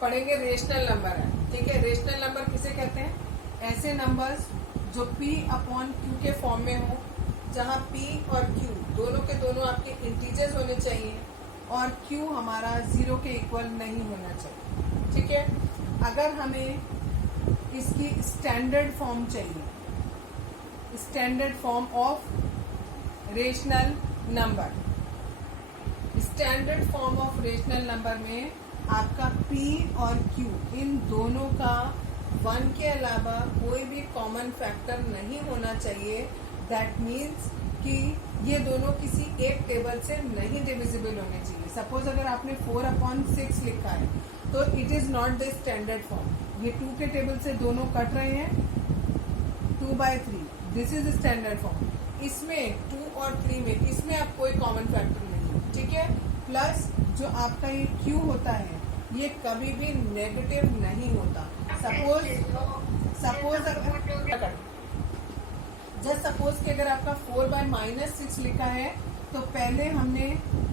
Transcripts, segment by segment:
पढ़ेंगे rational number है, ठीक है। रेशनल नंबर किसे कहते हैं? ऐसे नंबर्स जो P अपॉन Q के फॉर्म में हो, जहाँ P और Q दोनों के दोनों आपके इंटीजर्स होने चाहिए और Q हमारा 0 के इक्वल नहीं होना चाहिए, ठीक है। अगर हमें इसकी स्टैंडर्ड फॉर्म चाहिए, standard form of rational number, standard form of rational number में आपका P और Q इन दोनों का 1 के अलावा कोई भी कॉमन फैक्टर नहीं होना चाहिए। दैट मीन्स कि ये दोनों किसी एक टेबल से नहीं डिविजिबल होने चाहिए। सपोज अगर आपने 4/6 लिखा है तो it is not the standard form. ये 2 के टेबल से दोनों कट रहे हैं, 2/3, दिस इज स्टैंडर्ड फॉर्म। इसमें 2 और 3 में इसमें आप कोई कॉमन फैक्टर नहीं, ठीक है। प्लस जो आपका ये Q होता है ये कभी भी नेगेटिव नहीं होता। सपोज कि अगर आपका 4/-6 लिखा है तो पहले हमने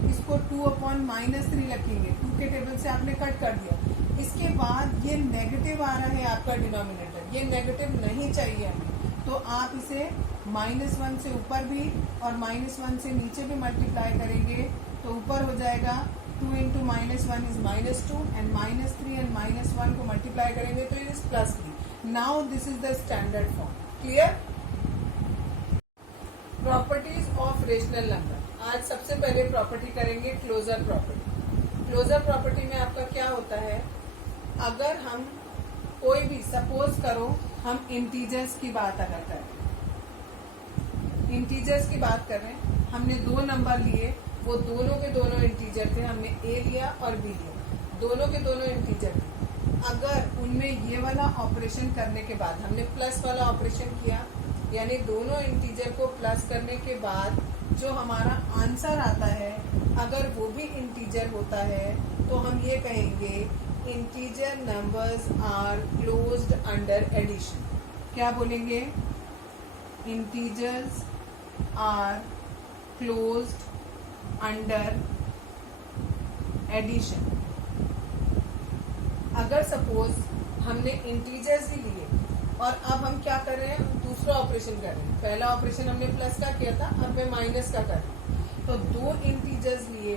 इसको 2/-3 रखेंगे, 2 के टेबल से आपने कट कर दिया। इसके बाद ये नेगेटिव आ रहा है आपका डिनोमिनेटर, ये नेगेटिव नहीं चाहिए हमें, तो आप इसे -1 से ऊपर भी और -1 से नीचे भी मल्टीप्लाई करेंगे तो ऊपर हो जाएगा 2 × -1 इज -2 एंड -3 एंड -1 को मल्टीप्लाई करेंगे तो is +3। Now this is the standard form. Clear? Properties of rational number. आज सबसे पहले प्रॉपर्टी करेंगे क्लोजर प्रॉपर्टी। क्लोजर प्रॉपर्टी में आपका क्या होता है, अगर हम कोई भी सपोज करो हम इंटीजर्स की बात अगर करें, इंटीजर्स की बात कर रहे हैं, हमने 2 नंबर लिए, वो दोनों के दोनों इंटीजर थे, हमने A लिया और B लिया, दोनों के दोनों इंटीजर थे। अगर उनमें ये वाला ऑपरेशन करने के बाद हमने प्लस वाला ऑपरेशन किया, यानी दोनों इंटीजर को प्लस करने के बाद जो हमारा आंसर आता है अगर वो भी इंटीजर होता है तो हम ये कहेंगे integer numbers are closed under addition. क्या बोलेंगे? Integers are closed under addition. अगर सपोज हमने इंटीजर्स ही लिए और अब हम क्या कर रहे हैं, दूसरा ऑपरेशन कर रहे हैं। पहला ऑपरेशन हमने प्लस का किया था, अब मैं माइनस का कर रही हूँ। तो 2 इंटीजर्स लिए,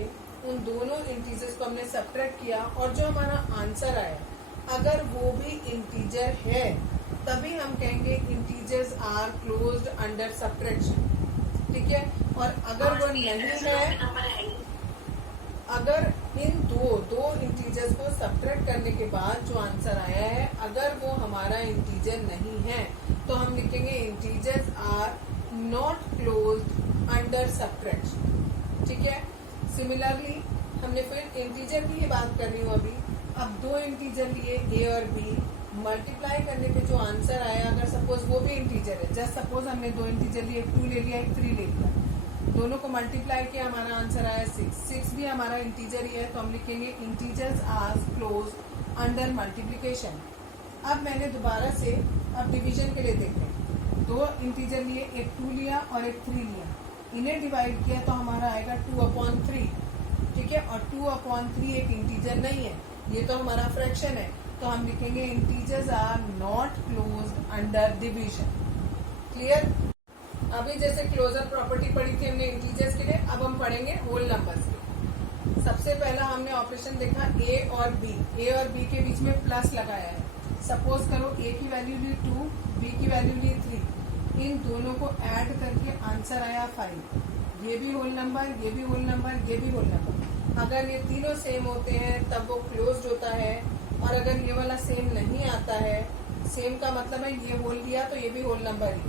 उन दोनों इंटीजर्स को हमने सब्ट्रैक्ट किया और जो हमारा आंसर आया अगर वो भी इंटीजर है तभी हम कहेंगे integers are closed under subtraction, ठीक है। और अगर वो नहीं है, अगर इन दो इंटीजर्स को सब्ट्रैक्ट करने के बाद जो आंसर आया है अगर वो हमारा इंटीजर नहीं है तो हम लिखेंगे integers are not closed under subtraction, ठीक है। सिमिलरली हमने फिर इंटीजर की ही बात कर रही हूँ अभी। अब 2 इंटीजर लिए A और B, मल्टीप्लाई करने पे जो आंसर आया अगर सपोज वो भी इंटीजर है, जस्ट सपोज हमने 2 इंटीजर लिए, 2 ले लिया, 3 ले लिया, दोनों को मल्टीप्लाई किया, हमारा आंसर आया 6 भी हमारा इंटीजर ही है तो हम लिखेंगे integers are close under multiplication. अब मैंने दोबारा से अब डिवीजन के लिए देख रहे हैं, 2 इंटीजर लिए, एक 2 लिया और एक 3 लिया, इन्हें डिवाइड किया तो हमारा आएगा 2/3, ठीक है। और 2/3 एक इंटीजर नहीं है, ये तो हमारा फ्रैक्शन है, तो हम लिखेंगे integers are not closed under division. Clear? अभी जैसे क्लोजर प्रॉपर्टी पढ़ी थी हमने इंटीजर्स के लिए, अब हम पढ़ेंगे होल नंबर्स के। सबसे पहला हमने ऑपरेशन देखा A और B, A और B के बीच में प्लस लगाया है। सपोज करो A की वैल्यू ली 2, B की वैल्यू ली 3, इन दोनों को ऐड करके आंसर आया 5। ये भी होल नंबर, ये भी होल नंबर, ये भी होल नंबर। अगर ये तीनों सेम होते हैं तब वो क्लोज्ड होता है, और अगर ये वाला सेम नहीं आता है, सेम का मतलब है ये होल लिया तो ये भी होल नंबर ही।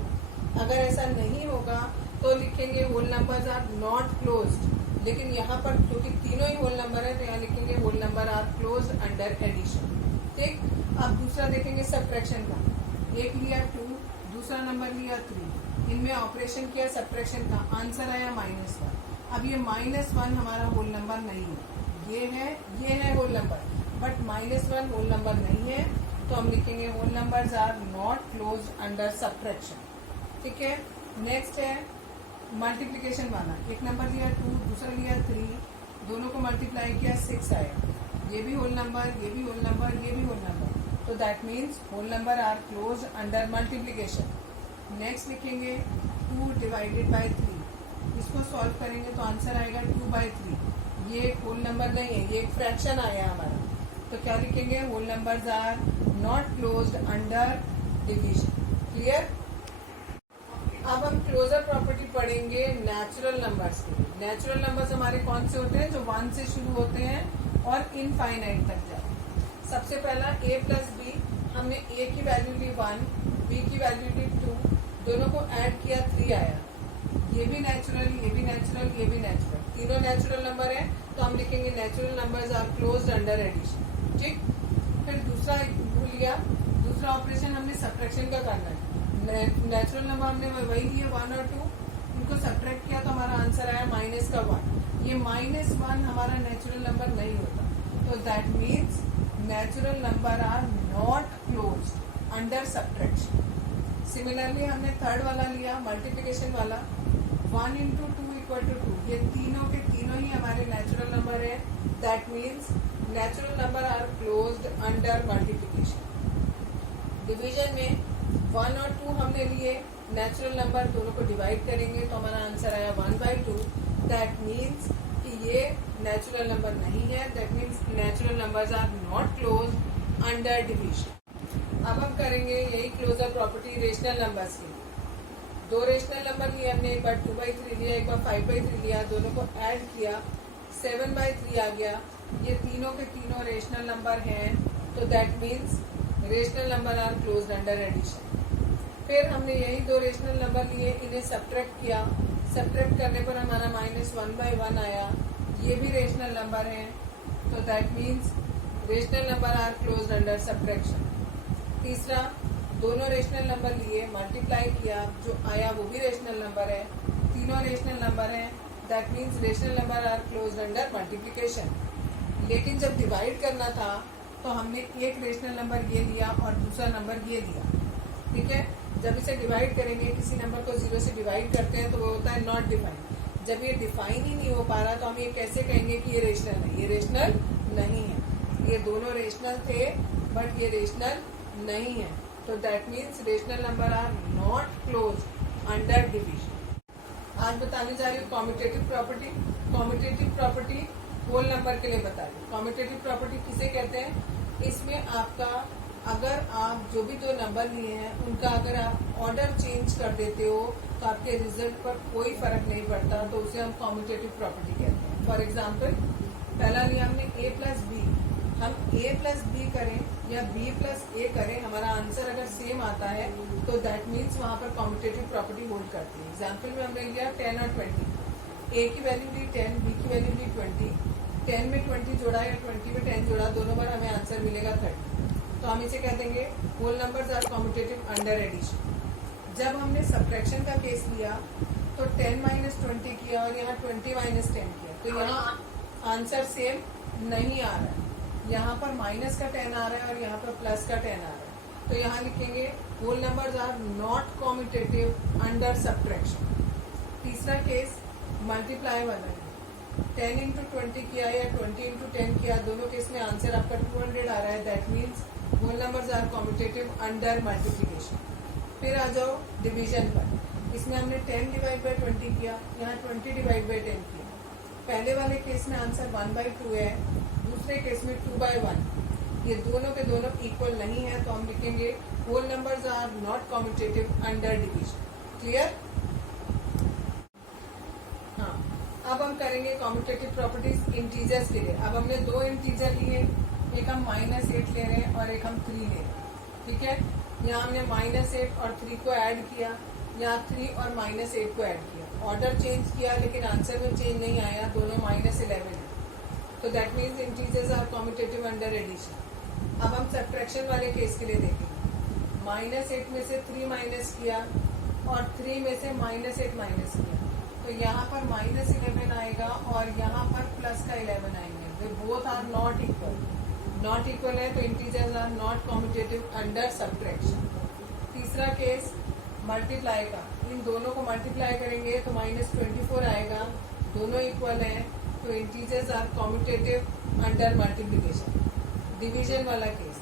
अगर ऐसा नहीं होगा तो लिखेंगे whole numbers are not closed, लेकिन यहाँ पर क्योंकि तीनों ही होल नंबर है तो यहाँ लिखेंगे whole number are closed under addition, ठीक। अब दूसरा देखेंगे सब्ट्रैक्शन का, एक लिया 2, दूसरा नंबर लिया 3, इनमें ऑपरेशन किया सब्ट्रैक्शन का, आंसर आया -1। अब ये -1 हमारा होल नंबर नहीं है, ये है whole number, but -1 whole number नहीं है तो हम लिखेंगे whole numbers are not closed under subtraction, ठीक है। नेक्स्ट है मल्टीप्लिकेशन वाला, एक नंबर लिया 2, दूसरा लिया 3, दोनों को मल्टीप्लाई किया 6 आया। ये भी होल नंबर, ये भी होल नंबर, ये भी होल नंबर, तो that means whole number are close under multiplication. Next लिखेंगे 2 डिवाइडेड बाई 3, इसको सॉल्व करेंगे तो आंसर आएगा 2/3। ये एक होल नंबर नहीं है, ये एक फ्रैक्शन आया हमारा, तो क्या लिखेंगे, whole numbers are not closed under division. Clear. अब हम क्लोजर प्रॉपर्टी पढ़ेंगे नेचुरल नंबर्स की। नेचुरल नंबर्स हमारे कौन से होते हैं, जो 1 से शुरू होते हैं और इनफाइनाइट तक जाते हैं। सबसे पहला a प्लस बी, हमने a की वैल्यू ली 1, b की वैल्यू ली 2, दोनों को ऐड किया 3 आया। ये भी नेचुरल, ये भी नेचुरल, ये भी नेचुरल, तीनों नेचुरल नंबर है, तो हम लिखेंगे natural numbers are closed under addition. ठीक। फिर दूसरा लिया, दूसरा ऑपरेशन हमने सब्ट्रैक्शन का करना है। नेचुरल नंबर हमने वही लिए 1 और 2, उनको सब्ट्रैक्ट किया तो हमारा आंसर आया -1। ये -1 हमारा नेचुरल नंबर नहीं होता, तो that means natural number are not closed under subtraction. Similarly हमने थर्ड वाला लिया मल्टीप्लिकेशन वाला, 1 × 2 = 2, ये तीनों के तीनों ही हमारे नेचुरल नंबर है, that means natural number are closed under multiplication. Division में 1 और 2 हमने लिए नेचुरल नंबर, दोनों को डिवाइड करेंगे तो हमारा आंसर आया 1/2, दैट मीन्स कि ये नेचुरल नंबर नहीं है, that means natural numbers are not closed under division. अब हम करेंगे यही क्लोजर प्रॉपर्टी रेशनल नंबर्स की। 2 रेशनल नंबर लिए हमने, एक बार 2/3 लिया, एक बार 5/3 लिया, दोनों को ऐड किया 7/3 आ गया। ये तीनों के तीनों रेशनल नंबर हैं, तो that means rational number are closed under addition. फिर हमने यही 2 रेशनल नंबर लिए, इन्हें सब्ट्रैक्ट किया, सब्ट्रैक्ट करने पर हमारा -1/1 आया। ये भी रेशनल नंबर है, तो that means rational number are closed under subtraction. तीसरा, दोनों रेशनल नंबर लिए, मल्टीप्लाई किया, जो आया वो भी रेशनल नंबर है, तीनों रेशनल नंबर हैं, that means rational number are closed under multiplication. लेकिन जब डिवाइड करना था तो हमने एक रेशनल नंबर ये लिया और दूसरा नंबर ये लिया। ठीक है। जब इसे डिवाइड करेंगे, किसी नंबर को 0 से डिवाइड करते हैं तो वो होता है नॉट डिफाइंड। जब ये डिफाइन ही नहीं हो पा रहा तो हम ये कैसे कहेंगे कि ये रेशनल है? ये रेशनल नहीं है। ये दोनों रेशनल थे बट ये रेशनल नहीं है, तो that means rational number are not closed under division. आज बताने जा रही हूँ commutative property. Commutative property whole number के लिए बता रही हूँ। कॉम्यूटेटिव प्रॉपर्टी किसे कहते हैं? इसमें आपका अगर आप जो भी 2 नंबर लिए हैं उनका अगर आप ऑर्डर चेंज कर देते हो तो आपके रिजल्ट पर कोई फर्क नहीं पड़ता, तो उसे हम कॉम्यूटेटिव प्रॉपर्टी कहते हैं। फॉर एग्जाम्पल, पहला लिया हमने a प्लस बी, हम a प्लस बी करें या b प्लस a करें, हमारा आंसर अगर सेम आता है तो दैट मीन्स वहां पर कॉम्यूटेटिव प्रॉपर्टी होल्ड करती है। एग्जाम्पल में हमने लिया 10 और 20, a की वैल्यू ली 10, b की वैल्यू ली 20, 10 में 20 जोड़ा या 20 में 10 जोड़ा, दोनों बार हमें आंसर मिलेगा 30। तो हम इसे कह देंगे whole numbers are commutative under addition. जब हमने सब्ट्रैक्शन का केस लिया तो 10 - 20 किया और यहाँ 20 - 10 किया, तो यहाँ आंसर सेम नहीं आ रहा है। यहाँ पर माइनस का 10 आ रहा है और यहाँ पर प्लस का 10 आ रहा है, तो यहाँ लिखेंगे whole numbers are not commutative under subtraction. तीसरा केस मल्टीप्लाई वाला है, 10 × 20 किया या 20 × 10 किया, दोनों केस में आंसर आपका 200 आ रहा है, that means whole numbers are commutative under multiplication. फिर आ जाओ डिवीजन पर। इसमें हमने 10 डिवाइड बाई 20 किया, यहाँ 20 डिवाइड बाई 10 किया। पहले वाले केस में आंसर 1/2 है, दूसरे केस में 2/1। ये दोनों के दोनों इक्वल नहीं है, तो हम लिखेंगे whole numbers are not commutative under division. Clear? हाँ, अब हम करेंगे कॉम्यूटेटिव प्रॉपर्टीज इंटीजर्स के लिए। अब हमने 2 इंटीजर लिए, एक हम -8 ले रहे हैं और एक हम 3 ले रहे हैं। ठीक है। यहाँ हमने -8 और 3 को ऐड किया, यहाँ 3 और -8 को ऐड किया, ऑर्डर चेंज किया लेकिन आंसर में चेंज नहीं आया, दोनों -11 है, तो that means integers are commutative under addition. अब हम सब्ट्रैक्शन वाले केस के लिए देखेंगे। -8 में से 3 माइनस किया और 3 में से -8 माइनस किया, तो यहाँ पर -11 आएगा और यहाँ पर प्लस का 11 आएंगे। We both are not equal, not equal है तो integers are not commutative under subtraction. तीसरा केस मल्टीप्लाई का, इन दोनों को मल्टीप्लाई करेंगे तो -24 आएगा, दोनों इक्वल हैं, तो तो integers are commutative under multiplication. Division वाला केस,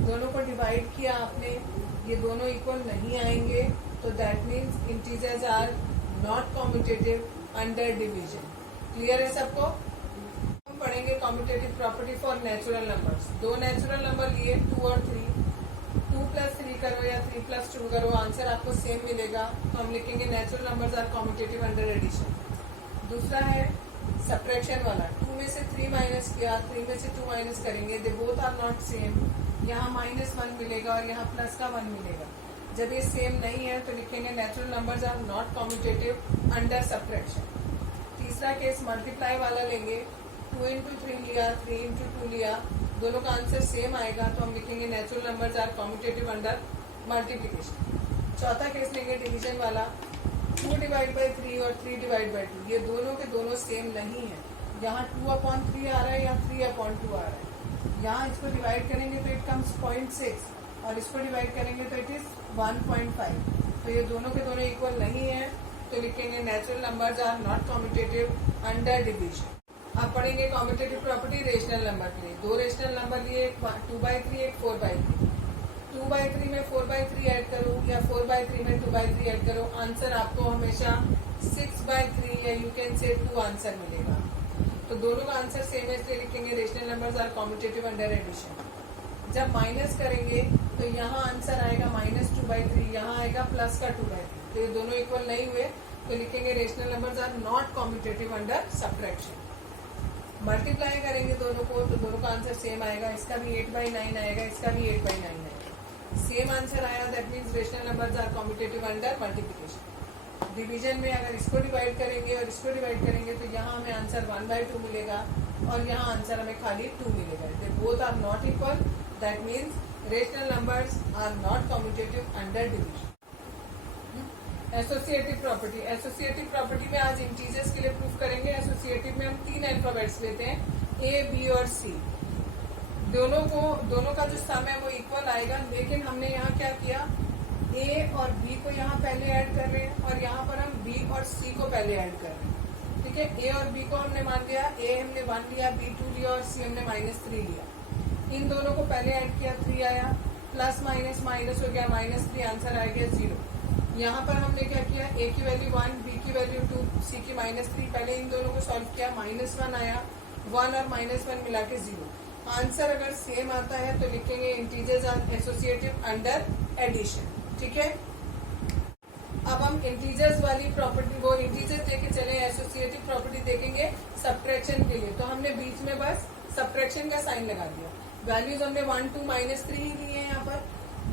दोनों को डिवाइड किया आपने, ये दोनों इक्वल नहीं आएंगे, तो that means integers are not commutative under division. Clear है सबको? हम पढ़ेंगे commutative property for natural numbers. दो नेचुरल नंबर लिए 2 और 3, 2 + 3 करो या 3 + 2 करो, आंसर आपको सेम मिलेगा, तो हम लिखेंगे natural numbers are commutative under addition. दूसरा है सब्ट्रैक्शन वाला, 2 में से 3 माइनस किया, 3 में से 2 माइनस करेंगे, they both are not same, यहाँ -1 मिलेगा और यहाँ प्लस का 1 मिलेगा। जब ये सेम नहीं है तो लिखेंगे natural numbers are not commutative under subtraction. तीसरा केस मल्टीप्लाई वाला लेंगे, 2 × 3 लिया, 3 × 2 लिया, दोनों का आंसर सेम आएगा, तो हम लिखेंगे natural numbers are commutative under multiplication. चौथा केस लेंगे डिवीजन वाला, 2/3 और 3/2, ये दोनों के दोनों सेम नहीं है, यहाँ 2/3 आ रहा है या 3/2 आ रहा है। यहाँ इसको डिवाइड करेंगे तो इट कम्स 0.6 और इसको डिवाइड करेंगे तो इट इज 1.5, तो ये दोनों के दोनों इक्वल नहीं है, तो लिखेंगे natural numbers are not commutative under division. अब पढ़ेंगे कॉम्यूटेटिव प्रॉपर्टी रेशनल नंबर के लिए। दो रेशनल नंबर लिए, एक 2/3 एक 4/3। 2/3 में 4/3 ऐड करो या 4/3 में 2/3 ऐड करो, आंसर आपको हमेशा 6/3 या यू कैन से 2 आंसर मिलेगा। तो दोनों का आंसर सेम है, इसलिए लिखेंगे rational numbers are commutative under addition. जब माइनस करेंगे तो यहाँ आंसर आएगा -2/3, यहाँ आएगा प्लस का 2/3, तो ये दोनों इक्वल नहीं हुए, तो लिखेंगे rational numbers are not commutative under subtraction. Multiply करेंगे दोनों को तो दोनों का आंसर सेम आएगा, इसका भी 8/9 आएगा, इसका भी 8/9 आएगा, सेम आंसर आया, that means rational numbers are commutative under multiplication. Division में अगर इसको डिवाइड करेंगे और इसको डिवाइड करेंगे तो यहाँ हमें आंसर 1/2 मिलेगा और यहाँ आंसर हमें खाली 2 मिलेगा। They both are not equal, that means rational numbers are not commutative under division. Associative property, associative property में आज इंटीजर्स के लिए प्रूफ करेंगे। एसोसिएटिव में हम 3 अल्फाबेट्स लेते हैं, A, B और C। दोनों का जो सम है वो इक्वल आएगा, लेकिन हमने यहाँ क्या किया, A और B को यहाँ पहले ऐड कर रहे हैं और यहाँ पर हम B और C को पहले ऐड कर रहे हैं। ठीक है, A और B को हमने मान लिया, A हमने 1 लिया, B 2 लिया और C हमने -3 लिया। इन दोनों को पहले ऐड किया, 3 आया, प्लस माइनस माइनस हो गया, -3, आंसर आ गया 0। यहाँ पर हमने क्या किया, A की वैल्यू 1, B की वैल्यू 2, C की -3, पहले इन दोनों को सॉल्व किया, -1 आया, 1 और -1 मिला के 0। आंसर अगर सेम आता है तो लिखेंगे integers are associative under addition. ठीक है, अब हम इंटीजर्स वाली प्रॉपर्टी, वो इंटीजर्स लेके चले, एसोसिएटिव प्रॉपर्टी देखेंगे सब्ट्रैक्शन के लिए, तो हमने बीच में बस सब्ट्रैक्शन का साइन लगा दिया। वैल्यूज हमने 1, 2, -3 ही लिए हैं, यहाँ पर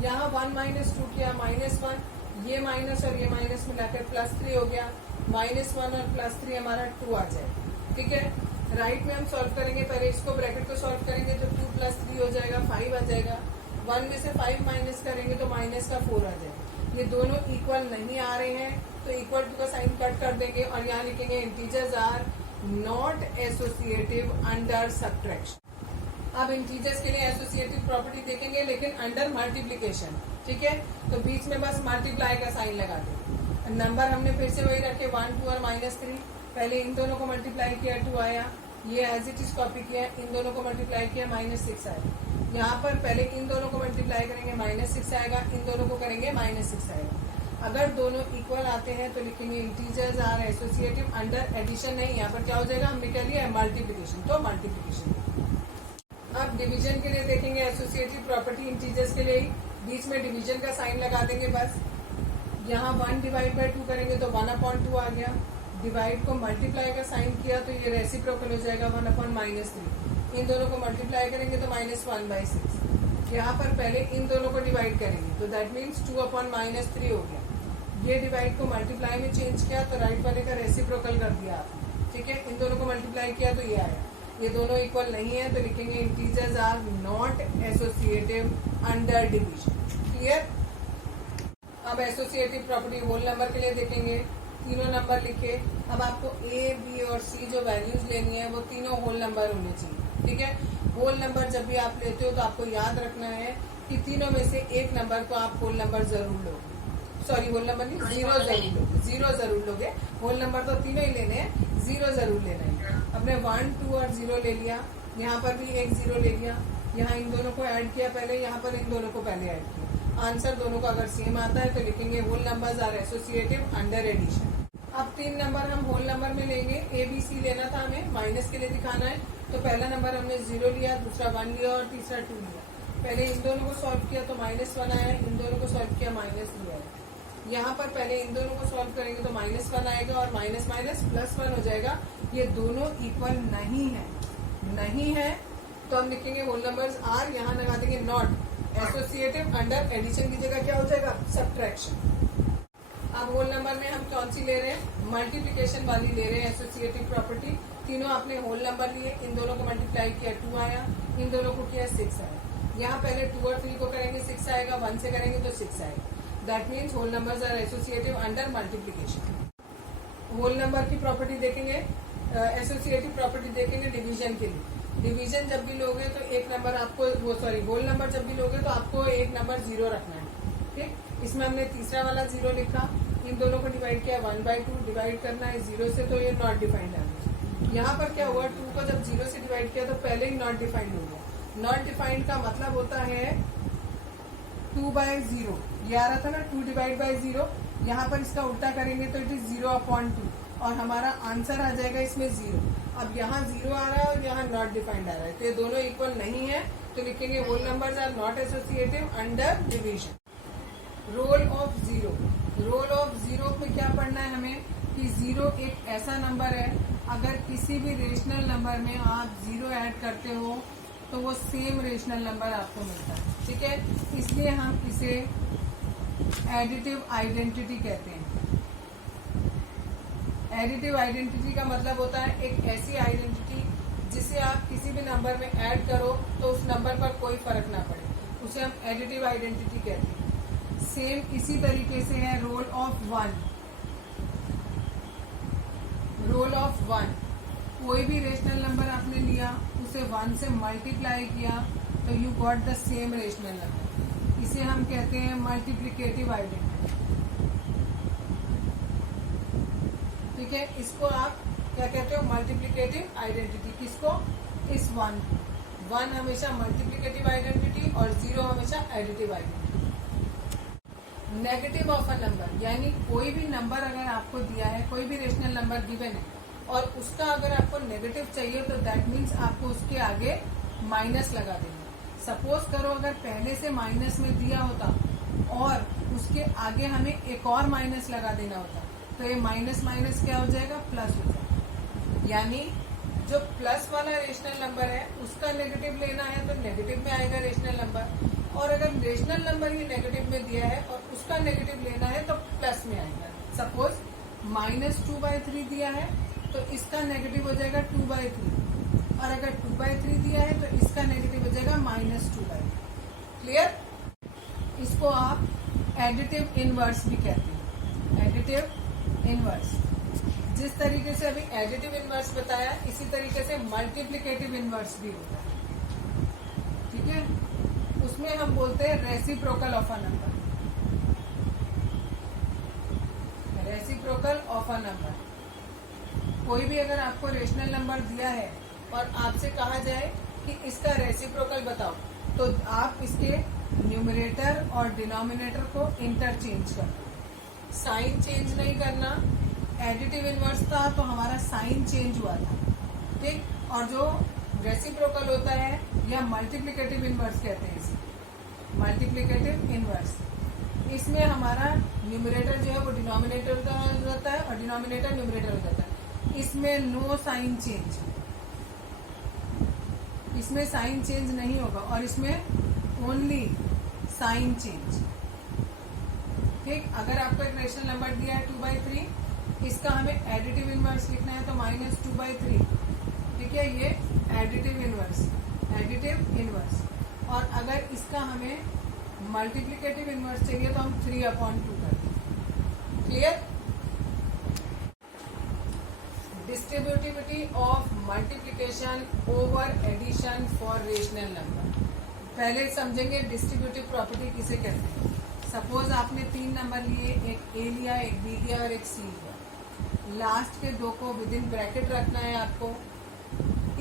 यहाँ 1 - 2 किया, -1, ये माइनस और ये माइनस मिलाकर +3 हो गया, -1 और +3 हमारा 2 आ जाए। ठीक है, राइट में हम सॉल्व करेंगे, पहले इसको ब्रैकेट को सॉल्व करेंगे तो 2 + 3 हो जाएगा, 5 आ जाएगा, 1 में से 5 माइनस करेंगे तो -4 आ जाएगा। ये दोनों इक्वल नहीं आ रहे हैं तो इक्वल टू का साइन कट कर देंगे और यहाँ लिखेंगे integers are not associative under subtraction. अब इंटीजर्स के लिए एसोसिएटिव प्रॉपर्टी देखेंगे लेकिन अंडर मल्टीप्लिकेशन। ठीक है, तो बीच में बस मल्टीप्लाई का साइन लगा दें। नंबर हमने फिर से वही रखे, 1, 2 और -3, पहले इन दोनों को मल्टीप्लाई किया, 2 आया, ये एज इट इज कॉपी किया, इन दोनों को मल्टीप्लाई किया, -6 आया। यहाँ पर पहले इन दोनों को मल्टीप्लाई करेंगे, -6 आएगा, इन दोनों को करेंगे, -6 आएगा। अगर दोनों इक्वल आते हैं तो लिखेंगे integers are associative under addition, नहीं, यहाँ पर क्या हो जाएगा, हमने क्या लिया, मल्टीप्लिकेशन, तो मल्टीप्लिकेशन। अब डिवीजन के लिए देखेंगे एसोसिएटिव प्रॉपर्टी इंटीजर्स के लिए, बीच में डिवीजन का साइन लगा देंगे बस। यहाँ 1/2 करेंगे तो 1/2 आ गया, डिवाइड को मल्टीप्लाई का साइन किया तो ये रेसिप्रोकल हो जाएगा 1/-3। इन दोनों को मल्टीप्लाई करेंगे तो -1/6। यहाँ पर पहले इन दोनों को डिवाइड करेंगे तो दैट मीन्स 2/-3 हो गया। ये डिवाइड को मल्टीप्लाई में चेंज किया तो राइट वाले का रेसिप्रोकल कर दिया आपने। ठीक है, इन दोनों को मल्टीप्लाई किया तो ये आया, ये दोनों इक्वल नहीं है तो लिखेंगे integers are not associative under division. Clear. अब एसोसिएटिव प्रॉपर्टी होल नंबर के लिए देखेंगे, तीनों नंबर लिखे। अब आपको A, B और C जो वैल्यूज लेनी है वो तीनों होल नंबर होने चाहिए। ठीक है, होल नंबर जब भी आप लेते हो तो आपको याद रखना है कि तीनों में से एक नंबर को आप होल नंबर जरूर लो। सॉरी होल नंबर नहीं, जीरो जरूर लोगे, जीरो जरूर लोगे। होल नंबर तो तीनों ही लेने हैं, जीरो जरूर लेना है। अपने 1, 2 और 0 ले लिया, यहाँ पर भी एक 0 ले लिया, यहाँ इन दोनों को ऐड किया पहले, यहाँ पर इन दोनों को पहले ऐड किया। आंसर दोनों का अगर सेम आता है तो लिखेंगे whole numbers are associative under addition. अब 3 नंबर हम होल नंबर में लेंगे। ए बी सी लेना था हमें, माइनस के लिए दिखाना है, तो पहला नंबर हमने 0 लिया, दूसरा 1 लिया और तीसरा 2 लिया। पहले इन दोनों को सॉल्व किया तो -1 आया, इन दोनों को सॉल्व किया -2 आया। यहाँ पर पहले इन दोनों को सॉल्व करेंगे तो -1 आएगा और माइनस माइनस +1 हो जाएगा। ये दोनों इक्वल नहीं है, नहीं है तो हम लिखेंगे होल नंबर्स आर, यहाँ लगा देंगे नॉट एसोसिएटिव अंडर एडिशन की जगह क्या हो जाएगा, सब्ट्रैक्शन। अब होल नंबर में हम कौन सी ले रहे हैं, मल्टीप्लिकेशन वाली ले रहे हैं एसोसिएटिव प्रॉपर्टी। तीनों आपने होल नंबर लिए, इन दोनों को मल्टीप्लाई किया 2 आया, इन दोनों को किया 6 आया। यहाँ पहले 2 और 3 को करेंगे 6 आएगा, 1 से करेंगे तो 6 आएगा। That means whole numbers are associative under multiplication. Whole number की प्रॉपर्टी देखेंगे, एसोसिएटिव प्रॉपर्टी देखेंगे डिवीजन के लिए। डिवीजन जब भी लोगे तो एक नंबर आपको होल नंबर जब भी लोगे तो आपको एक नंबर 0 रखना है, ठीक। इसमें हमने तीसरा वाला 0 लिखा, इन दोनों को डिवाइड किया 1/2, डिवाइड करना है 0 से तो ये नॉट डिफाइंड है। यहाँ पर क्या हुआ, 2 को जब 0 से डिवाइड किया तो पहले ही नॉट डिफाइंड हो गया। नॉट डिफाइंड का मतलब होता है 2/0, ये आ रहा था ना 2 डिवाइड बाई 0, यहाँ पर इसका उल्टा करेंगे तो इट इज 0/2 और हमारा आंसर आ जाएगा इसमें 0। अब यहाँ 0 आ रहा है और यहाँ नॉट डिफाइंड आ रहा है, तो ये दोनों इक्वल नहीं है, तो लिखेंगे whole numbers are not associative under division. Role of 0, role of 0 में क्या पढ़ना है हमें कि 0 एक ऐसा नंबर है, अगर किसी भी रेशनल नंबर में आप 0 ऐड करते हो तो वो सेम रेशनल नंबर आपको मिलता है, ठीक है। इसलिए हम इसे एडिटिव आइडेंटिटी कहते हैं। एडिटिव आइडेंटिटी का मतलब होता है एक ऐसी आइडेंटिटी जिसे आप किसी भी नंबर में ऐड करो तो उस नंबर पर कोई फर्क ना पड़े, उसे हम एडिटिव आइडेंटिटी कहते हैं। सेम इसी तरीके से है रोल ऑफ 1। रोल ऑफ 1, कोई भी रेशनल नंबर आपने लिया, उसे 1 से मल्टीप्लाई किया तो you got the same rational number, इसे हम कहते हैं मल्टीप्लिकेटिव आइडेंटिटी, ठीक है। इसको आप क्या कहते हो, मल्टीप्लिकेटिव आइडेंटिटी। किसको, इस 1 हमेशा मल्टीप्लिकेटिव आइडेंटिटी और 0 हमेशा additive identity. Negative of a number, यानी कोई भी नंबर अगर आपको दिया है, कोई भी रेशनल नंबर गिवन है और उसका अगर आपको नेगेटिव चाहिए तो दैट मीन्स आपको उसके आगे माइनस लगा देना। सपोज करो अगर पहले से माइनस में दिया होता और उसके आगे हमें एक और माइनस लगा देना होता तो ये माइनस माइनस क्या हो जाएगा, प्लस हो जाएगा। यानी जो प्लस वाला रेशनल नंबर है उसका नेगेटिव लेना है तो नेगेटिव में आएगा रेशनल नंबर, और अगर रेशनल नंबर ही नेगेटिव में दिया है और उसका नेगेटिव लेना है तो प्लस में आएगा। सपोज -2/3 दिया है तो इसका नेगेटिव हो जाएगा 2/3, और अगर 2/3 दिया है तो इसका नेगेटिव हो जाएगा -2/3। क्लियर। इसको आप एडिटिव इनवर्स भी कहते हैं, एडिटिव इनवर्स। जिस तरीके से अभी एडिटिव इनवर्स बताया इसी तरीके से मल्टीप्लिकेटिव इनवर्स भी होता है, ठीक है। उसमें हम बोलते हैं reciprocal of a number, reciprocal of a number. कोई भी अगर आपको रेशनल नंबर दिया है और आपसे कहा जाए कि इसका रेसिप्रोकल बताओ तो आप इसके न्यूमरेटर और डिनोमिनेटर को इंटरचेंज करना, साइन चेंज नहीं करना। एडिटिव इनवर्स था तो हमारा साइन चेंज हुआ था, ठीक। और जो रेसिप्रोकल होता है या मल्टीप्लिकेटिव इनवर्स कहते हैं इसे, मल्टीप्लिकेटिव इनवर्स। इसमें हमारा न्यूमरेटर जो है वो डिनोमिनेटर हो जाता है और डिनोमिनेटर न्यूमरेटर हो जाता है। इसमें नो साइन चेंज, इसमें साइन चेंज नहीं होगा और इसमें ओनली साइन चेंज, ठीक। अगर आपको एक रेशनल नंबर दिया है 2/3, इसका हमें एडिटिव इनवर्स लिखना है तो -2/3, ठीक है। ये एडिटिव इनवर्स, एडिटिव इनवर्स। और अगर इसका हमें मल्टीप्लिकेटिव इनवर्स चाहिए तो हम 3/2 करते हैं। Clear. Distributivity of multiplication over addition for rational number. पहले समझेंगे डिस्ट्रीब्यूटिव प्रॉपर्टी किसे कहते हैं। सपोज आपने 3 नंबर लिए, एक ए लिया, एक बी लिया और एक सी लिया। लास्ट के 2 को विद इन ब्रैकेट रखना है आपको।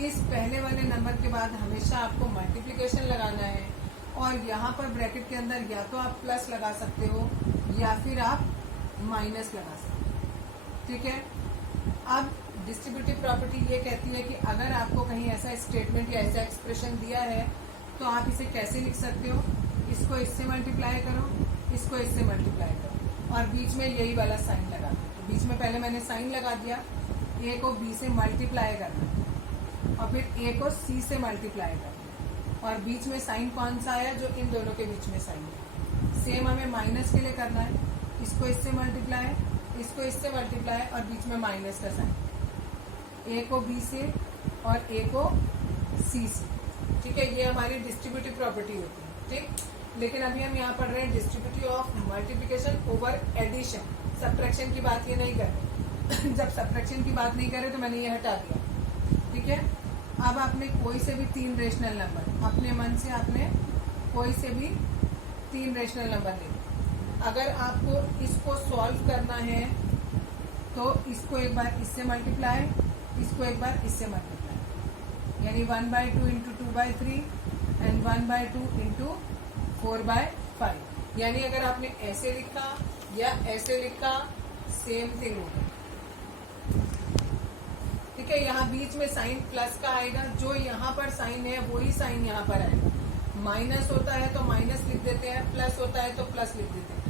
इस पहले वाले नंबर के बाद हमेशा आपको मल्टीप्लिकेशन लगाना है, और यहाँ पर ब्रैकेट के अंदर या तो आप प्लस लगा सकते हो या फिर आप माइनस लगा सकते हो। ठीक है। अब डिस्ट्रीब्यूटिव प्रॉपर्टी ये कहती है कि अगर आपको कहीं ऐसा स्टेटमेंट या ऐसा एक्सप्रेशन दिया है तो आप इसे कैसे लिख सकते हो, इसको इससे मल्टीप्लाई करो, इसको इससे मल्टीप्लाई करो, और बीच में यही वाला साइन लगा दो। तो बीच में पहले मैंने साइन लगा दिया, ए को बी से मल्टीप्लाई करना और फिर ए को सी से मल्टीप्लाई करना, और बीच में साइन कौन सा आया, जो इन दोनों के बीच में साइन है। सेम हमें माइनस के लिए करना है, इसको इससे मल्टीप्लाई, इसको इससे मल्टीप्लाई और बीच में माइनस का साइन, ए को बी से और ए को सी से। ठीक है, ये हमारी डिस्ट्रीब्यूटिव प्रॉपर्टी होती है। ठीक, लेकिन अभी हम यहाँ पढ़ रहे हैं distributive of multiplication over addition. Subtraction की बात ये नहीं कर रहे। जब सब्ट्रैक्शन की बात नहीं कर रहे तो मैंने ये हटा दिया। ठीक है, अब आपने कोई से भी 3 रेशनल नंबर, अपने मन से आपने कोई से भी 3 रेशनल नंबर ले। अगर आपको इसको सॉल्व करना है तो इसको एक बार इससे मल्टीप्लाई, इसको एक बार इससे मल्टीप्लाई, यानी 1/2 इंटू 2/3 एंड 1/2 इंटू 4/5। यानी अगर आपने ऐसे लिखा या ऐसे लिखा, सेम थिंग होगा। ठीक है, यहाँ बीच में साइन प्लस का आएगा, जो यहाँ पर साइन है वही साइन यहाँ पर आएगा। माइनस होता है तो माइनस लिख देते हैं, प्लस होता है तो प्लस लिख देते हैं।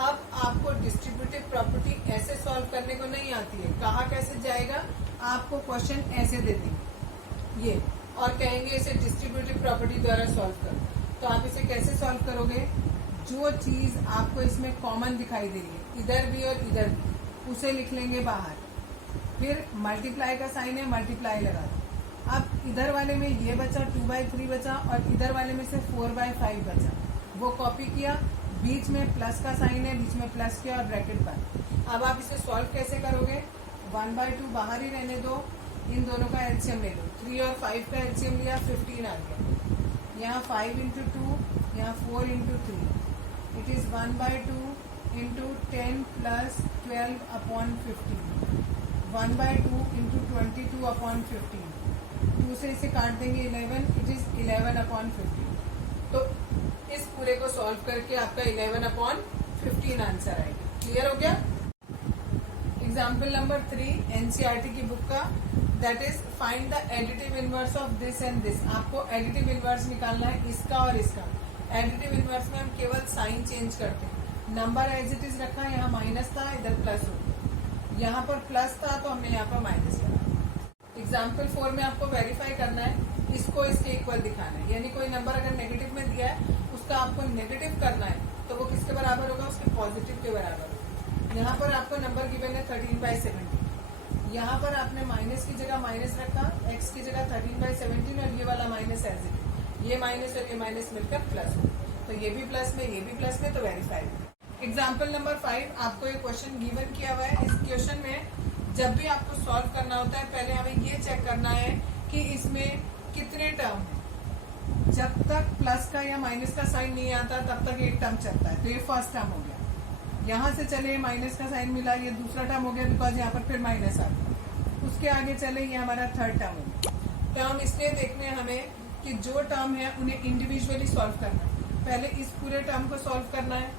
अब आपको डिस्ट्रीब्यूटिव प्रॉपर्टी ऐसे सॉल्व करने को नहीं आती है, कहा कैसे जाएगा, आपको क्वेश्चन ऐसे दे देंगे ये और कहेंगे इसे डिस्ट्रीब्यूटिव प्रॉपर्टी द्वारा सॉल्व करो। तो आप इसे कैसे सॉल्व करोगे, जो चीज आपको इसमें कॉमन दिखाई दे रही है, इधर भी और इधर भी, उसे लिख लेंगे बाहर, फिर मल्टीप्लाई का साइन है, मल्टीप्लाई लगा दो। अब इधर वाले में ये बचा 2/3 बचा और इधर वाले में से 4/5 बचा, वो कॉपी किया, बीच में प्लस का साइन है, बीच में प्लस किया और ब्रैकेट बंद। अब आप इसे सॉल्व कैसे करोगे, 1/2 बाहर ही रहने दो, इन दोनों का एलसीएम ले लो। 3 और 5 का एलसीएम लिया, 15 आ गया। यहाँ 5 इंटू 2, यहाँ 4 into 3, it is 1/2 into 10 plus 12/15, 1/2 into 22/15, 2 से इसे काट देंगे 11, इट इज 11/15। तो इस पूरे को सॉल्व करके आपका 11/15 आंसर आएगा। क्लियर हो गया। एग्जाम्पल नंबर 3 एनसीईआरटी की बुक का, that is find the additive inverse of this and this. आपको एडिटिव इनवर्स निकालना है इसका और इसका। एडिटिव इनवर्स में हम केवल साइन चेंज करते हैं, नंबर एज इट इज रखा, यहाँ माइनस था, इधर प्लस हो गया, यहाँ पर प्लस था तो हमने यहाँ पर माइनस लगा। एग्जाम्पल 4 में आपको वेरीफाई करना है, इसको इसके इक्वल दिखाना है, यानी कोई नंबर अगर नेगेटिव में दिया है उसका आपको नेगेटिव करना है तो वो किसके बराबर होगा, उसके पॉजिटिव के बराबर होगा। यहाँ पर आपको नंबर गिवन है 13/17, यहाँ पर आपने माइनस की जगह माइनस रखा, एक्स की जगह 13/17 और ये वाला माइनस एज इट इज, ये माइनस और ये माइनस मिलकर प्लस हो, तो ये भी प्लस में ये भी प्लस में, तो वेरीफाई। एग्जाम्पल नंबर 5 आपको एक क्वेश्चन गिवन किया हुआ है। इस क्वेश्चन में जब भी आपको सॉल्व करना होता है पहले हमें ये चेक करना है कि इसमें कितने टर्म है। जब तक प्लस का या माइनस का साइन नहीं आता तब तक एक टर्म चलता है, तो ये फर्स्ट टर्म हो गया। यहाँ से चले माइनस का साइन मिला, ये दूसरा टर्म हो गया बिकॉज यहाँ पर फिर माइनस आ गया। उसके आगे चले ये हमारा थर्ड टर्म हो गया। टर्म इसलिए देखने हमें कि जो टर्म है उन्हें इंडिविजुअली सॉल्व करना है। पहले इस पूरे टर्म को सॉल्व करना है,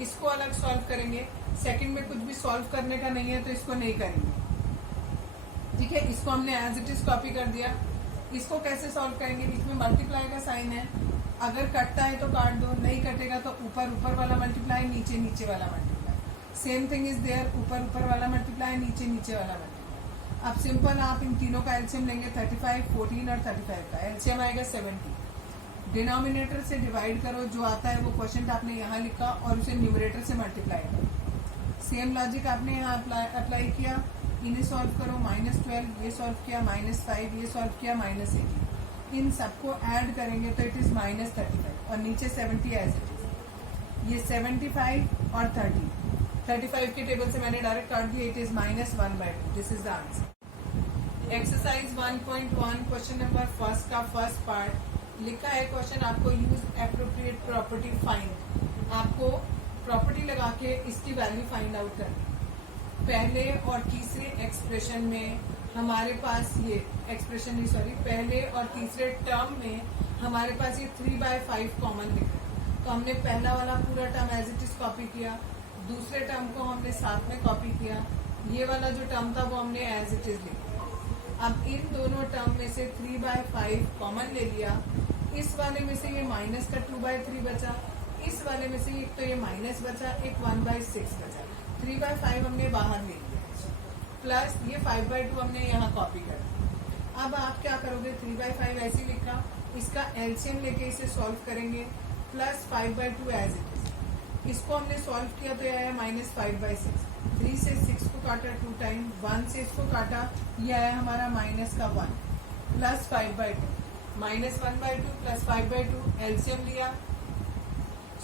इसको अलग सॉल्व करेंगे, सेकंड में कुछ भी सॉल्व करने का नहीं है तो इसको नहीं करेंगे। ठीक है, इसको हमने एज इट इज कॉपी कर दिया। इसको कैसे सॉल्व करेंगे, बीच में मल्टीप्लाई का साइन है, अगर कटता है तो काट दो, नहीं कटेगा तो ऊपर ऊपर वाला मल्टीप्लाई, नीचे नीचे वाला multiply. Same thing is there, ऊपर ऊपर वाला मल्टीप्लाई, नीचे नीचे वाला मल्टीप्लाई। अब सिंपल आप इन तीनों का एलसीएम लेंगे, 35, 14 और 35 का एलसीएम आएगा 70। डिनोमिनेटर से डिवाइड करो, जो आता है वो क्वेश्चन आपने यहाँ लिखा और उसे न्यूमरेटर से मल्टीप्लाई करो। सेम लॉजिक आपने यहाँ अप्लाई किया, इन्हें सॉल्व करो, -12 ये सॉल्व किया, -5 ये सॉल्व किया, -18, इन सबको ऐड करेंगे तो इट इज -35 और नीचे 70 एज इट इज। ये 75 और 35 के टेबल से मैंने डायरेक्ट काट दिया, it is -1/2। This is the answer. Exercise 1.1 question number first का फर्स्ट पार्ट लिखा है क्वेश्चन आपको, यूज एप्रोप्रिएट प्रॉपर्टी फाइंड। आपको प्रॉपर्टी लगा के इसकी वैल्यू फाइंड आउट करनी। पहले और तीसरे एक्सप्रेशन में हमारे पास ये एक्सप्रेशन नहीं सॉरी पहले और तीसरे टर्म में हमारे पास ये 3/5 कॉमन दिख रहा है। तो हमने पहला वाला पूरा term as it is copy किया, दूसरे टर्म को हमने साथ में कॉपी किया, ये वाला जो टर्म था वो हमने एज इट इज लिखा। अब इन दोनों टर्म में से 3/5 कॉमन ले लिया, इस वाले में से ये माइनस का 2/3 बचा, इस वाले में से एक तो ये माइनस बचा, एक 1/6 बचा। 3/5 हमने बाहर ले लिया, प्लस ये 5/2 हमने यहाँ कॉपी कर दिया। अब आप क्या करोगे, 3/5 ऐसे लिखा, इसका एलसीएम लेके इसे सॉल्व करेंगे, प्लस 5/2 एज इट इज। इसको हमने सॉल्व किया तो ये आया -5/6। 3 से 6 को काटा 2 टाइम, 1 से इसको काटा, ये आया हमारा माइनस का 1 प्लस 5/2 -1/2 प्लस 5/2 एलसीएम लिया,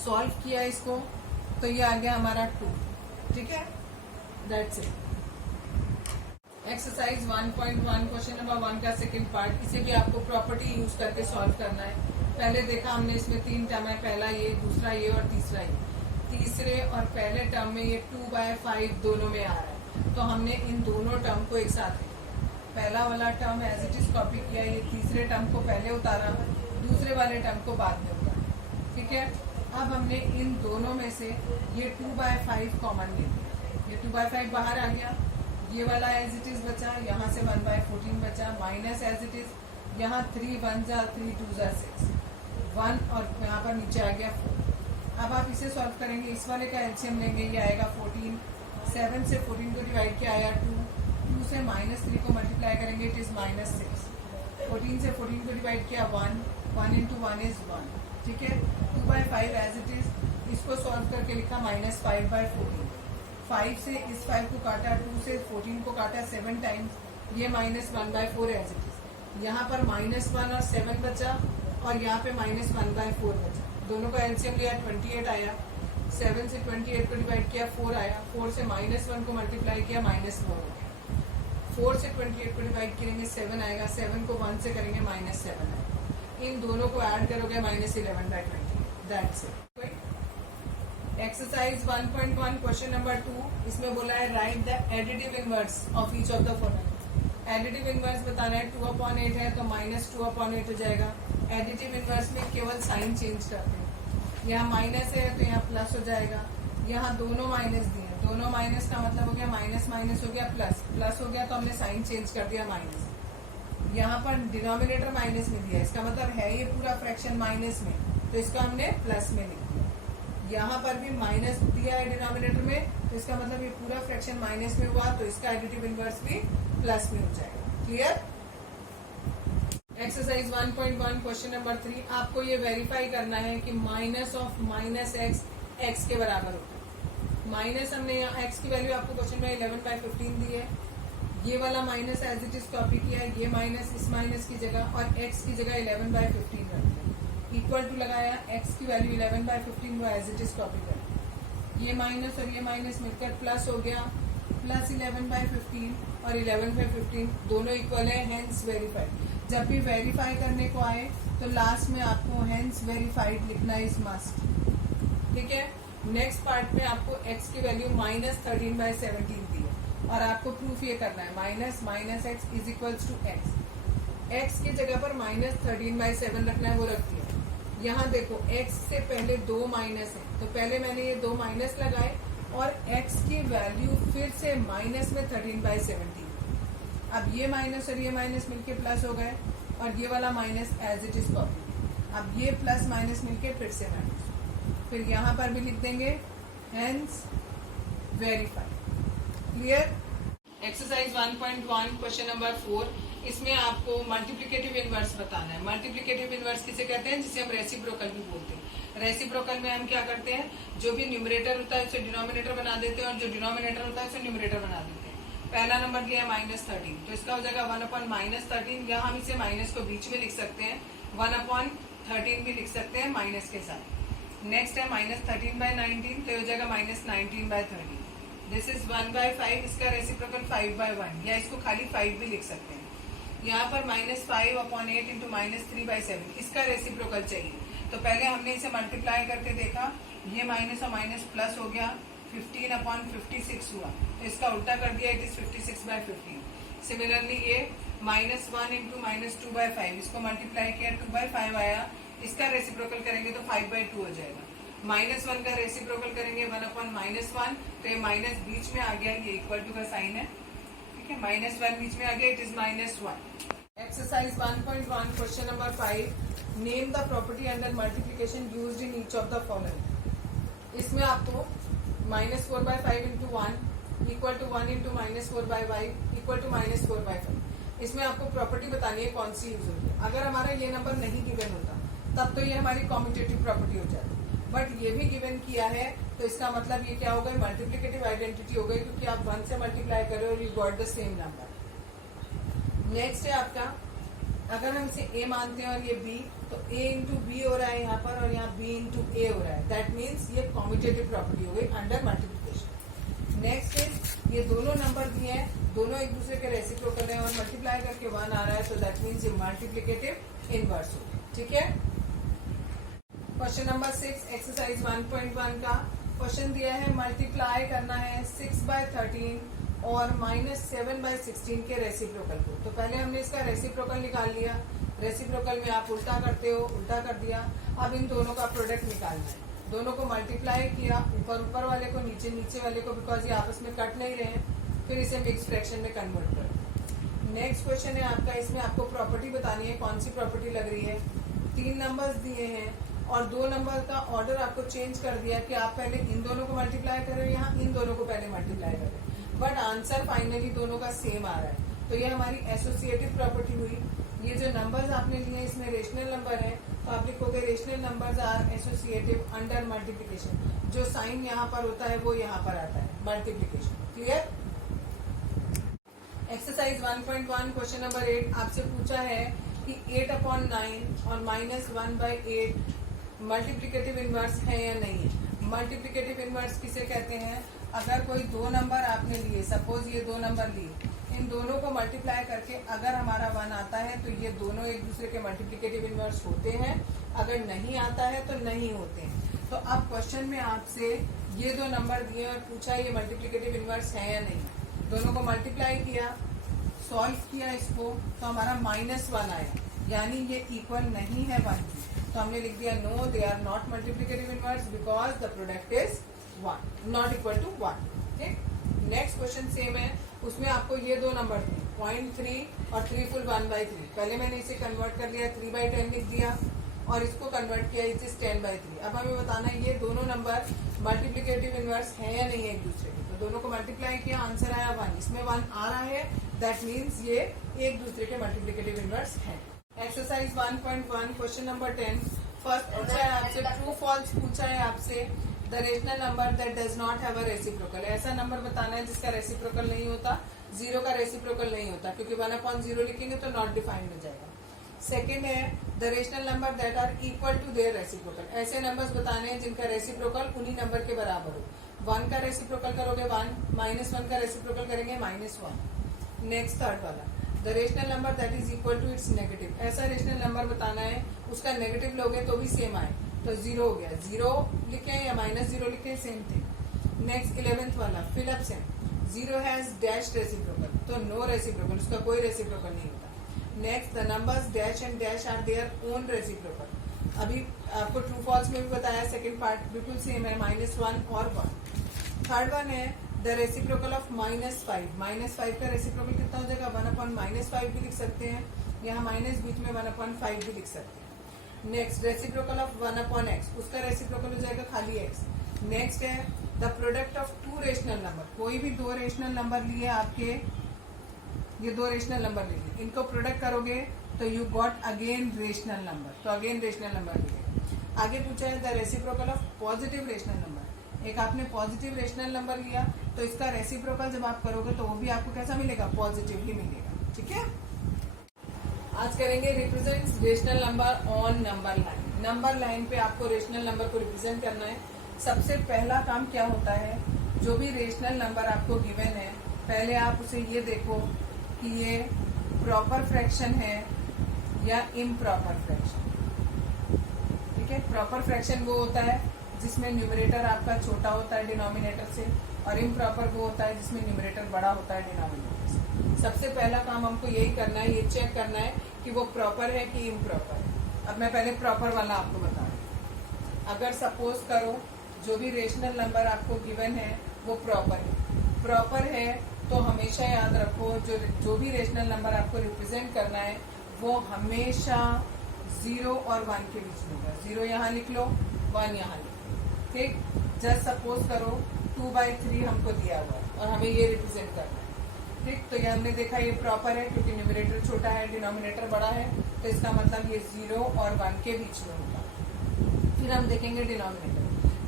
सॉल्व किया इसको तो ये आ गया हमारा 2। ठीक है, that's it. Exercise 1.1 question number 1 का सेकंड पार्ट, इसे भी आपको प्रॉपर्टी यूज करके सॉल्व करना है। पहले देखा हमने इसमें 3 टर्म है, पहला ये, दूसरा ये और तीसरा ये। तीसरे और पहले टर्म में ये 2/5 दोनों में आ रहा है, तो हमने इन दोनों टर्म को एक साथ लिखा। पहला वाला term as it is copy किया, ये तीसरे टर्म को पहले उतारा, दूसरे वाले टर्म को बाद में उतारा। ठीक है, अब हमने इन दोनों में से ये 2/5 कॉमन ले लिया, ये 2/5 बाहर आ गया, ये वाला एज इट इज बचा, यहाँ से 1/14 बचा, माइनस एज इट इज, यहाँ 3 1 जा 3 2 जा 6 1 और यहाँ पर नीचे आ गया 4। अब आप इसे सॉल्व करेंगे, इस वाले का एलसीएम लेंगे, ये आएगा 14, 7 से 14 को डिवाइड किया आया 2, 2 से -3 को मल्टीप्लाई करेंगे इट इज -6, 14 से 14 को डिवाइड किया 1, 1 into 1 is 1। ठीक है, 2/5 एज इट इज, इसको सॉल्व करके लिखा -5/14। 5 से इस 5 को काटा, 2 से 14 को काटा 7 टाइम्स, ये -1/4 एज इट इज। यहाँ पर -1 और 7 बचा और यहाँ पे -1/4 बचा, दोनों का एलसीएम लिया 28 आया, 7 से 28 को डिवाइड किया 4 आया, 4 से -1 को मल्टीप्लाई किया -4 हो गया, 4 से 28 को डिवाइड करेंगे 7 आएगा, 7 को 1 से करेंगे -7 आएगा, इन दोनों को ऐड करोगे -11/20। That's it. Exercise 1.1 question number 2, इसमें बोला है right the additive inverse of each of the following. Additive inverse बताना है, 2/8 है तो -2/8 हो जाएगा। एडिटिव इनवर्स में केवल साइन चेंज करते हैं, यहाँ माइनस है तो यहाँ प्लस हो जाएगा, यहाँ दोनों माइनस दिए, दोनों माइनस का मतलब हो गया माइनस माइनस हो गया प्लस, प्लस हो गया तो हमने साइन चेंज कर दिया माइनस। यहाँ पर डिनोमिनेटर माइनस में दिया, इसका मतलब है ये पूरा फ्रैक्शन माइनस में, तो इसका हमने प्लस में लिख दिया। यहाँ पर भी माइनस दिया है डिनोमिनेटर में, तो इसका मतलब ये पूरा फ्रैक्शन माइनस में हुआ, तो इसका एडिटिव इनवर्स भी प्लस में हो जाएगा। क्लियर। एक्सरसाइज 1.1 क्वेश्चन नंबर 3, आपको ये वेरीफाई करना है कि माइनस ऑफ -x x के बराबर होता है। माइनस हमने यहाँ x की वैल्यू आपको क्वेश्चन में 11/15 दी है, ये वाला minus as it is copy किया है, ये माइनस इस माइनस की जगह और x की जगह 11/15 रख दिया, इक्वल टू लगाया, x की वैल्यू 11/15 वो एज इट इज कॉपी कर, ये माइनस और ये माइनस मिलकर प्लस हो गया, प्लस 11/15 और 11/15 दोनों इक्वल है, हेंस वेरीफाइड। जब भी वेरीफाई करने को आए तो लास्ट में आपको हेंस वेरीफाइड लिखना इज मस्ट। ठीक है, नेक्स्ट पार्ट में आपको x की वैल्यू -13/17 दी है और आपको प्रूफ ये करना है minus x is equals to x की जगह पर -13/7 रखना है, वो रख दिया। यहाँ देखो x से पहले 2 माइनस है, तो पहले मैंने ये 2 माइनस लगाए और x की वैल्यू फिर से माइनस में 13/17। अब ये माइनस और ये माइनस मिलके प्लस हो गए और ये वाला minus as it is copy. अब ये प्लस माइनस मिलके फिर से माइनस, फिर यहाँ पर भी लिख देंगे hence verify. Clear. Exercise 1.1 question number 4, इसमें आपको मल्टीप्लिकेटिव इनवर्स बताना है। मल्टीप्लिकेटिव इनवर्स किसे कहते हैं, जिसे हम रेसिप्रोकल भी बोलते हैं। रेसिप्रोकल में हम क्या करते हैं, जो भी न्यूमरेटर होता है उसे डिनोमिनेटर बना देते हैं और जो डिनोमिनेटर होता है उसे न्यूमरेटर बना देते हैं। पहला नंबर लिया -13, तो इसका हो जाएगा 1/-13, या हम इसे माइनस को बीच में लिख सकते हैं, 1/13 भी लिख सकते हैं माइनस के साथ। नेक्स्ट है -13/19, तो हो जाएगा -19/13। दिस इज 1/5, इसका रेसिप्रोकल 5/1, या इसको खाली 5 भी लिख सकते हैं। यहाँ पर -5/8 इंटू -3/7, इसका रेसिप्रोकल चाहिए। तो पहले हमने इसे मल्टीप्लाई करके देखा, ये माइनस और माइनस प्लस हो गया, 15/56 हुआ, तो इसका उल्टा कर दिया, इट इज 56/15। सिमिलरली ये -1 इंटू -2/5, इसको मल्टीप्लाई किया 2/5 आया, इसका रेसिप्रोकल करेंगे तो 5/2 हो जाएगा। -1 का रेसिप्रोकल करेंगे 1/-1, तो ये माइनस बीच में आ गया, ये इक्वल टू का साइन है, ठीक है, -1 बीच में आ गया, it is -1। Exercise 1.1 question number 5, name the property under multiplication used in each of the following. इसमें आपको -4/5 into 1 equal to 1 into -4/5 equal to -4/5। इसमें आपको प्रॉपर्टी बतानी है कौन सी यूज होगी। अगर हमारा ये नंबर नहीं गिवन होता तब तो ये हमारी कॉम्यूटेटिव प्रॉपर्टी हो जाती, बट ये भी गिवन किया है, तो इसका मतलब ये क्या हो गई, मल्टीप्लिकेटिव आइडेंटिटी हो गई, क्योंकि आप 1 से मल्टीप्लाई कर रहे हो और you got the same number. Next है आपका, अगर हम इसे a मानते हैं और ये b, तो a इंटू बी हो रहा है यहाँ पर, और यहाँ b इंटू ए हो रहा है, दैट मीन्स ये कॉम्यूटेटिव प्रॉपर्टी हो गई अंडर मल्टीप्लिकेशन। नेक्स्ट है, ये दोनों नंबर दिए हैं, दोनों एक दूसरे के रेसिप्रोकल हैं और मल्टीप्लाई करके 1 आ रहा है, तो दैट मीन्स ये मल्टीप्लिकेटिव इनवर्स हो गई, ठीक है। क्वेश्चन नंबर 6 एक्सरसाइज 1.1 का क्वेश्चन दिया है, मल्टीप्लाई करना है 6/13 और -7/16 के रेसिप्रोकल को। तो पहले हमने इसका रेसिप्रोकल निकाल लिया, रेसिप्रोकल में आप उल्टा करते हो, उल्टा कर दिया। अब इन दोनों का प्रोडक्ट निकालना है, दोनों को मल्टीप्लाई किया, ऊपर वाले को नीचे वाले को, बिकॉज ये आपस में कट नहीं रहे हैं, फिर इसे मिक्स फ्रैक्शन में कन्वर्ट करो। नेक्स्ट क्वेश्चन है आपका, इसमें आपको प्रॉपर्टी बतानी है, कौन सी प्रॉपर्टी लग रही है। 3 नंबर्स दिए हैं और 2 नंबर का ऑर्डर आपको चेंज कर दिया कि आप पहले इन दोनों को मल्टीप्लाई करें, यहाँ इन दोनों को पहले मल्टीप्लाई करें, बट आंसर फाइनली दोनों का सेम आ रहा है, तो ये हमारी एसोसिएटिव प्रॉपर्टी हुई। ये जो नंबर्स आपने लिए इसमें रेशनल नंबर है, तो आप लिखोगे rational numbers are associative under multiplication. जो साइन यहाँ पर होता है वो यहाँ पर आता है, multiplication. Clear. Exercise 1.1 question number 8 आपसे पूछा है कि 8/9 और -1/8 मल्टीप्लिकेटिव इनवर्स है या नहीं है। मल्टीप्लिकेटिव इनवर्स किसे कहते हैं, अगर कोई 2 नंबर आपने लिए, सपोज ये 2 नंबर लिए, इन दोनों को मल्टीप्लाई करके अगर हमारा 1 आता है तो ये दोनों एक दूसरे के मल्टीप्लिकेटिव इनवर्स होते हैं, अगर नहीं आता है तो नहीं होते हैं। तो अब क्वेश्चन में आपसे ये 2 नंबर दिए और पूछा ये मल्टीप्लिकेटिव इनवर्स है या नहीं। दोनों को मल्टीप्लाई किया, सॉल्व किया इसको, तो हमारा -1 आया, यानी ये इक्वल नहीं है 1 की, तो हमने लिख दिया no, they are not multiplicative inverse because the product is 1 not equal to 1। ठीक। नेक्स्ट क्वेश्चन सेम है, उसमें आपको ये 2 नंबर दिए 0.3 और 3 फुल 1/3। पहले मैंने इसे कन्वर्ट कर लिया, 3/10 लिख दिया और इसको कन्वर्ट किया, इट इज 10/3। अब हमें बताना है ये दोनों नंबर मल्टीप्लिकेटिव इनवर्स है या नहीं है एक दूसरे के। तो दोनों को मल्टीप्लाई किया, आंसर आया 1, इसमें 1 आ रहा है, दैट मीन्स ये एक दूसरे के मल्टीप्लिकेटिव इनवर्स है। एक्सरसाइज 1.1 क्वेश्चन नंबर 10 फर्स्ट पूछा है आपसे, ट्रू फॉल्स पूछा है आपसे, the rational number that does not have a reciprocal. ऐसा नंबर बताना है जिसका रेसिप्रोकल नहीं होता, 0 का रेसिप्रोकल नहीं होता, क्योंकि 1/0 लिखेंगे तो नॉट डिफाइंड हो जाएगा। सेकेंड है the rational number that are equal to their reciprocal. ऐसे नंबर्स बताने हैं जिनका रेसिप्रोकल उन्हीं नंबर के बराबर हो। 1 का रेसिप्रोकल करोगे 1, -1 का रेसिप्रोकल करेंगे -1। नेक्स्ट थर्ड वाला, the rational number that is equal to its negative. ऐसा रेशनल नंबर बताना है उसका नेगेटिव लोगे तो भी सेम आए, तो 0 हो गया, 0 लिखे या -0 लिखे, सेम थिंग। नेक्स्ट 11th वाला, fill up same, 0 has dash reciprocal, तो नो रेसिप्रोकल, उसका कोई रेसिप्रोकल नहीं होता। Next the numbers dash and dash are their own reciprocal. अभी आपको ट्रू फॉल्स में भी बताया, सेकंड पार्ट बिल्कुल सेम है, -1 और 1। थर्ड वन है द रेसिप्रोकल ऑफ -5। -5 का रेसिप्रोकल कितना हो जाएगा, 1/-5 भी लिख सकते हैं, यहाँ माइनस बीच में 1/5 भी लिख सकते हैं। नेक्स्ट रेसिप्रोकल ऑफ 1/x, उसका रेसिप्रोकल हो जाएगा खाली x। नेक्स्ट है the product of 2 rational number. कोई भी 2 रेशनल नंबर लिए आपके, ये 2 रेशनल नंबर लिए, इनको प्रोडक्ट करोगे तो you got again rational number, तो अगेन रेशनल नंबर लिए। आगे पूछा है the reciprocal of positive rational number. एक आपने पॉजिटिव रेशनल नंबर लिया तो इसका रेसिप्रोकल जब आप करोगे तो वो भी आपको कैसा मिलेगा, पॉजिटिव ही मिलेगा। ठीक है। आज करेंगे represent rational number on number line. Number line पे आपको रेशनल नंबर को रिप्रेजेंट करना है। सबसे पहला काम क्या होता है, जो भी रेशनल नंबर आपको गिवन है, पहले आप उसे ये देखो कि ये प्रॉपर फ्रैक्शन है या इम्प्रॉपर फ्रैक्शन। ठीक है। प्रॉपर फ्रैक्शन वो होता है जिसमें न्यूमरेटर आपका छोटा होता है डिनोमिनेटर से, और इम्प्रॉपर वो होता है जिसमें न्यूमरेटर बड़ा होता है डिनोमिनेटर से। सबसे पहला काम हमको यही करना है, ये चेक करना है कि वो प्रॉपर है कि इम्प्रॉपर है। अब मैं पहले प्रॉपर वाला आपको बता रही हूँ। अगर सपोज करो जो भी रेशनल नंबर आपको गिवन है वो प्रॉपर है तो हमेशा याद रखो जो भी रेशनल नंबर आपको रिप्रेजेंट करना है वो हमेशा 0 और 1 के बीच में होगा। 0 यहाँ लिख लो, 1 यहाँ लिख लो, ठीक। जस्ट सपोज करो 2/3 हमको दिया हुआ है और हमें ये रिप्रेजेंट करना है, ठीक। तो ये हमने देखा ये प्रॉपर है क्योंकि न्यूमरेटर छोटा है डिनोमिनेटर बड़ा है, तो इसका मतलब ये 0 और 1 के बीच में होगा। फिर हम देखेंगे डिनोमिनेटर,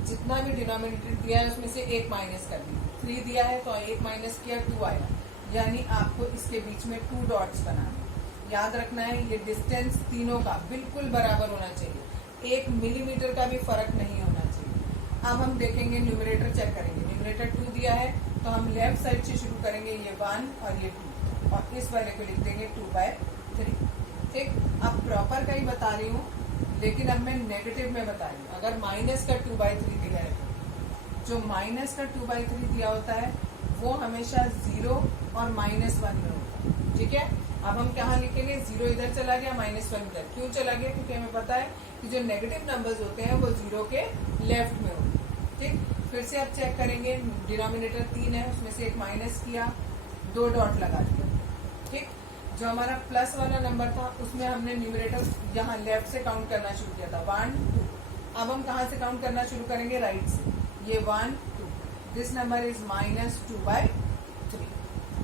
जितना भी डिनोमिनेटर दिया है उसमें से एक माइनस कर दिया। 3 दिया है तो एक माइनस किया, 2 आया, यानी आपको इसके बीच में 2 डॉट्स बनाना है। याद रखना है ये डिस्टेंस तीनों का बिल्कुल बराबर होना चाहिए, 1 मिलीमीटर का भी फर्क नहीं होना चाहिए। अब हम देखेंगे न्यूमरेटर चेक करेंगे। न्यूमरेटर 2 दिया है तो हम लेफ्ट साइड से शुरू करेंगे, ये 1 और ये 2, और इस वाले को लिख देंगे 2/3, ठीक। अब प्रॉपर का ही बता रही हूँ लेकिन अब मैं नेगेटिव में बता रही हूँ। अगर माइनस का 2/3 दिया है, जो माइनस का 2/3 दिया होता है वो हमेशा 0 और -1 में होता है, ठीक है। अब हम कहाँ लिखेंगे, 0 इधर चला गया, -1 इधर। क्यों चला गया, क्योंकि हमें पता है कि जो नेगेटिव नंबर्स होते हैं वो 0 के लेफ्ट में होते हैं, ठीक। फिर से आप चेक करेंगे, डिनोमिनेटर 3 है उसमें से एक माइनस किया, 2 डॉट लगा दिया, ठीक। जो हमारा प्लस वाला नंबर था उसमें हमने न्यूमरेटर यहाँ लेफ्ट से काउंट करना शुरू किया था, 1 2। अब हम कहाँ से काउंट करना शुरू करेंगे, राइट से। ये 1 2, दिस नंबर इज -2/3,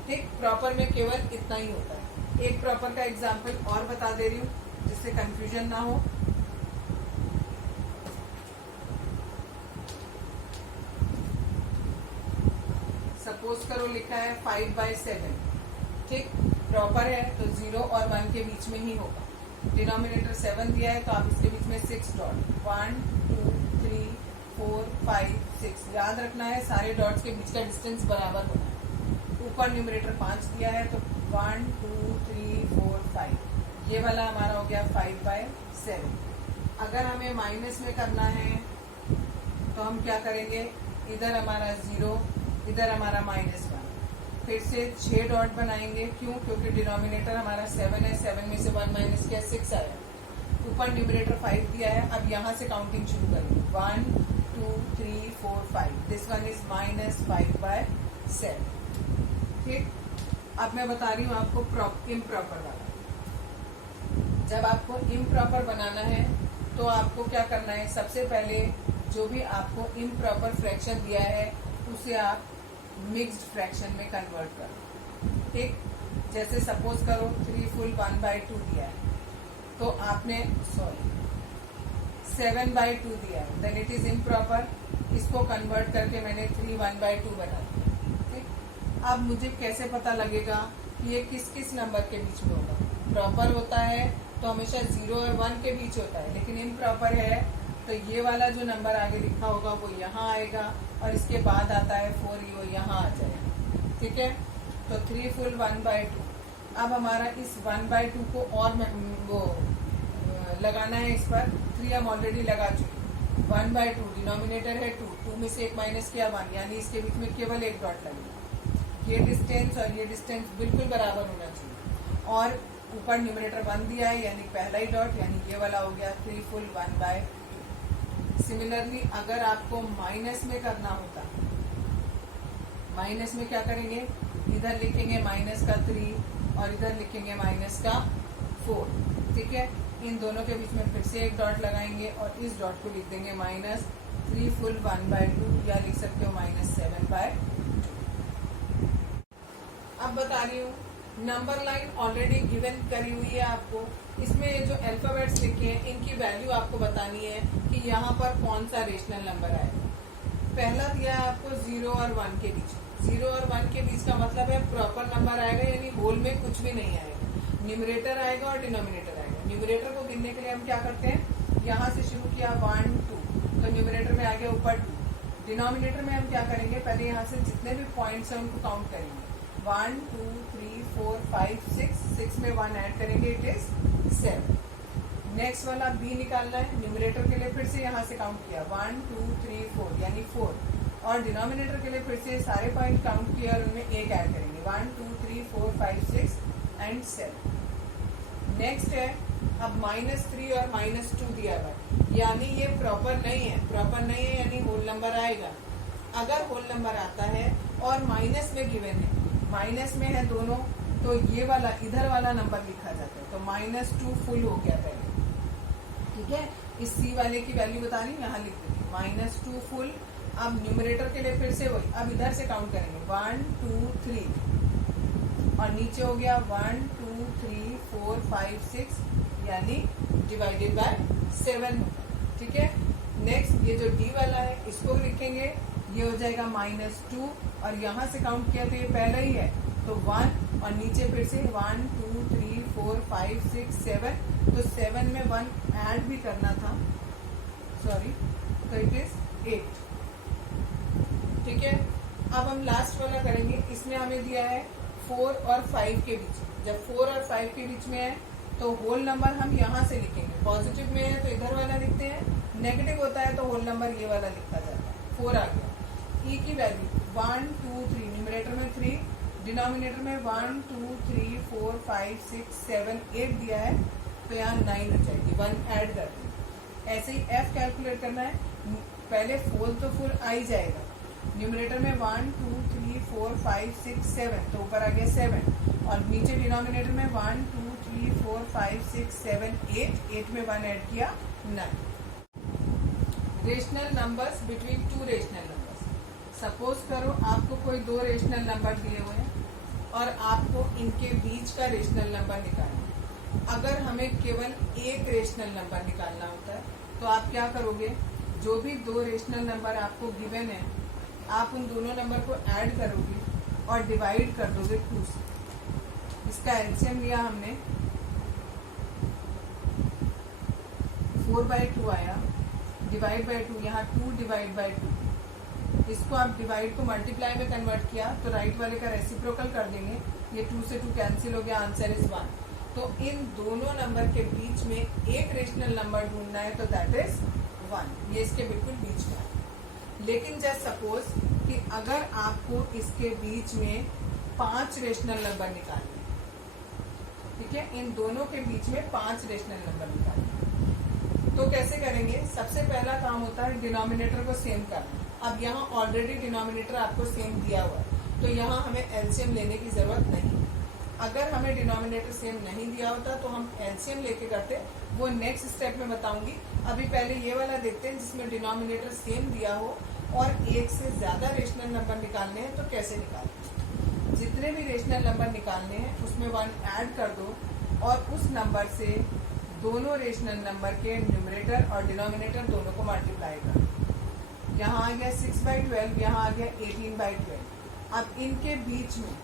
ठीक। प्रॉपर में केवल इतना ही होता है। एक प्रॉपर का एग्जाम्पल और बता दे रही हूँ जिससे कंफ्यूजन ना हो। सपोज करो लिखा है 5/7, ठीक। प्रॉपर है तो 0 और 1 के बीच में ही होगा। डिनोमिनेटर 7 दिया है तो आप इसके बीच में 6 डॉट, 1 2 3 4 5 6, याद रखना है सारे डॉट्स के बीच का डिस्टेंस बराबर होना है। ऊपर न्यूमरेटर 5 दिया है तो 1 2 3 4 5, ये वाला हमारा हो गया 5/7। अगर हमें माइनस में करना है तो हम क्या करेंगे, इधर हमारा 0, इधर हमारा -1, फिर से 6 डॉट बनाएंगे। क्यों, क्योंकि डिनोमिनेटर हमारा 7 है, 7 में से 1 माइनस किया, 6 आया। ऊपर न्यूमरेटर 5 दिया है, अब यहाँ से काउंटिंग शुरू करेंगे, 1 2 3 4 5, दिस वन इज -5/7, ठीक। अब मैं बता रही हूँ आपको इम्प्रॉपर वाला। जब आपको इम्प्रॉपर बनाना है तो आपको क्या करना है, सबसे पहले जो भी आपको इम्प्रॉपर फ्रैक्शन दिया है उसे आप मिक्स्ड फ्रैक्शन में कन्वर्ट करो, ठीक। जैसे सपोज करो 3 फुल 1/2 दिया है तो आपने 7/2 दिया है, देन इट इज इम्प्रॉपर। इसको कन्वर्ट करके मैंने 3 1/2 बना दिया, ठीक। अब मुझे कैसे पता लगेगा कि ये किस किस नंबर के बीच में होगा। प्रॉपर होता है तो हमेशा 0 और 1 के बीच होता है, लेकिन इम्प्रॉपर है तो ये वाला जो नंबर आगे लिखा होगा वो यहाँ आएगा और इसके बाद आता है 4, वो यहाँ आ जाएगा, ठीक है। तो 3 फुल 1/2। अब हमारा इस 1/2 को और वो लगाना है इस पर, 3 हम ऑलरेडी लगा चुके। 1/2 डिनोमिनेटर है 2, 2 में से एक माइनस किया 1, यानी इसके बीच में केवल एक डॉट लगेगा। ये डिस्टेंस और ये डिस्टेंस बिल्कुल बराबर होना चाहिए, और ऊपर न्यूमरेटर 1 दिया है यानी पहला ही डॉट, यानी ये वाला हो गया 3 फुल 1/2। सिमिलरली अगर आपको माइनस में करना होता, माइनस में क्या करेंगे, इधर लिखेंगे -3 और इधर लिखेंगे -4, ठीक है। इन दोनों के बीच में फिर से एक डॉट लगाएंगे और इस डॉट को लिख देंगे -3 फुल 1/2, या लिख सकते हो -7/2। अब बता रही हूँ, नंबर लाइन ऑलरेडी गिवन करी हुई है आपको। इसमें जो अल्फाबेट्स लिखे हैं इनकी वैल्यू आपको बतानी है कि यहाँ पर कौन सा रेशनल नंबर आएगा। पहला दिया है आपको 0 और 1 के बीच। 0 और 1 के बीच का मतलब है प्रॉपर नंबर आएगा, यानी होल में कुछ भी नहीं आएगा। न्यूमरेटर आएगा और डिनोमिनेटर आएगा। न्यूमरेटर को गिनने के लिए हम क्या करते हैं, यहाँ से शुरू किया 1 2, तो न्यूमरेटर में आ गया ऊपर 2। डिनोमिनेटर में हम क्या करेंगे, पहले यहाँ से जितने भी पॉइंट्स हैं उनको काउंट करेंगे, 1 2 3 4 5 6, 6 में 1 ऐड करेंगे, इट इज 7। नेक्स्ट वाला बी निकालना है। न्यूमरेटर के लिए फिर से यहाँ से काउंट किया 1 2 3 4 यानी 4, और डिनोमिनेटर के लिए फिर से सारे पॉइंट काउंट किया और उनमें एक ऐड करेंगे 1 2 3 4 5 6 एंड 7। नेक्स्ट है अब -3 और -2 दिया हुआ है, यानी ये प्रॉपर नहीं है। प्रॉपर नहीं है यानी होल नंबर आएगा। अगर होल नंबर आता है और माइनस में गिवन है, माइनस में है दोनों, तो ये वाला इधर वाला नंबर लिखा जाता है। तो -2 फुल हो गया पहले, ठीक है। इस सी वाले की वैल्यू बता रही यहाँ लिख देंगे -2 फुल। अब न्यूमरेटर के लिए फिर से वही, अब इधर से काउंट करेंगे 1 2 3 और नीचे हो गया 1 2 3 4 5 6 यानी डिवाइडेड बाय 7, ठीक है। नेक्स्ट ये जो डी वाला है इसको लिखेंगे, ये हो जाएगा -2 और यहाँ से काउंट किया तो ये पहले ही है तो 1 और नीचे फिर से 1 2 3 4 5 6 7, तो 7 में 1 ऐड भी करना था, सॉरी, तो इट इज 8, ठीक है। अब हम लास्ट वाला करेंगे। इसमें हमें दिया है 4 और 5 के बीच। जब 4 और 5 के बीच में है तो होल नंबर हम यहाँ से लिखेंगे। पॉजिटिव में है तो इधर वाला लिखते हैं, नेगेटिव होता है तो होल नंबर ये वाला लिखा जाता है। 4 आ गया। ई की वैल्यू 1 2 3, न्यूमरेटर में 3, डिनोमिनेटर में 1 2 3 4 5 6 7 8 दिया है तो यहाँ 9 हो जाएगी, 1 ऐड कर दें। ऐसे ही एफ कैलकुलेट करना है। पहले 4 तो फुल आ ही जाएगा। न्यूमरेटर में 1 2 3 4 5 6 7, तो ऊपर आ गया 7 और नीचे डिनोमिनेटर में 1 2 3 4 5 6 7 8 में 1 ऐड किया 9। Rational numbers between 2 rational numbers. Suppose करो आपको कोई 2 रेशनल नंबर दिए हुए हैं और आपको इनके बीच का रेशनल नंबर निकालना है। अगर हमें केवल एक रेशनल नंबर निकालना होता है तो आप क्या करोगे, जो भी 2 रेशनल नंबर आपको गिवन है आप उन दोनों नंबर को ऐड करोगे और डिवाइड कर दोगे 2 से। इसका एलसीएम लिया हमने, 4/2 आया, डिवाइड बाय 2, यहाँ 2 डिवाइड बाय 2। इसको आप डिवाइड को मल्टीप्लाई में कन्वर्ट किया तो राइट वाले का रेसिप्रोकल कर देंगे, ये 2 से 2 कैंसिल हो गया, आंसर इज 1। तो इन दोनों नंबर के बीच में एक रेशनल नंबर ढूंढना है तो दैट इज 1, ये इसके बिल्कुल बीच में है। लेकिन जस्ट सपोज कि अगर आपको इसके बीच में 5 रेशनल नंबर निकालने, ठीक है, इन दोनों के बीच में 5 रेशनल नंबर निकालने, तो कैसे करेंगे। सबसे पहला काम होता है डिनोमिनेटर को सेम करना। अब यहाँ ऑलरेडी डिनोमिनेटर आपको सेम दिया हुआ है तो यहाँ हमें एलसीएम लेने की जरूरत नहीं। अगर हमें डिनोमिनेटर सेम नहीं दिया होता तो हम एलसीएम लेके करते, वो नेक्स्ट स्टेप में बताऊंगी। अभी पहले ये वाला देखते हैं जिसमें डिनोमिनेटर सेम दिया हो और एक से ज्यादा रेशनल नंबर निकालने हैं तो कैसे निकालते। जितने भी रेशनल नंबर निकालने हैं उसमें 1 ऐड कर दो और उस नंबर से दोनों रेशनल नंबर के न्यूमरेटर और डिनोमिनेटर दोनों को मल्टीप्लाई कर दो। यहाँ आ गया 6/12, यहाँ आ गया 18/12। अब इनके बीच में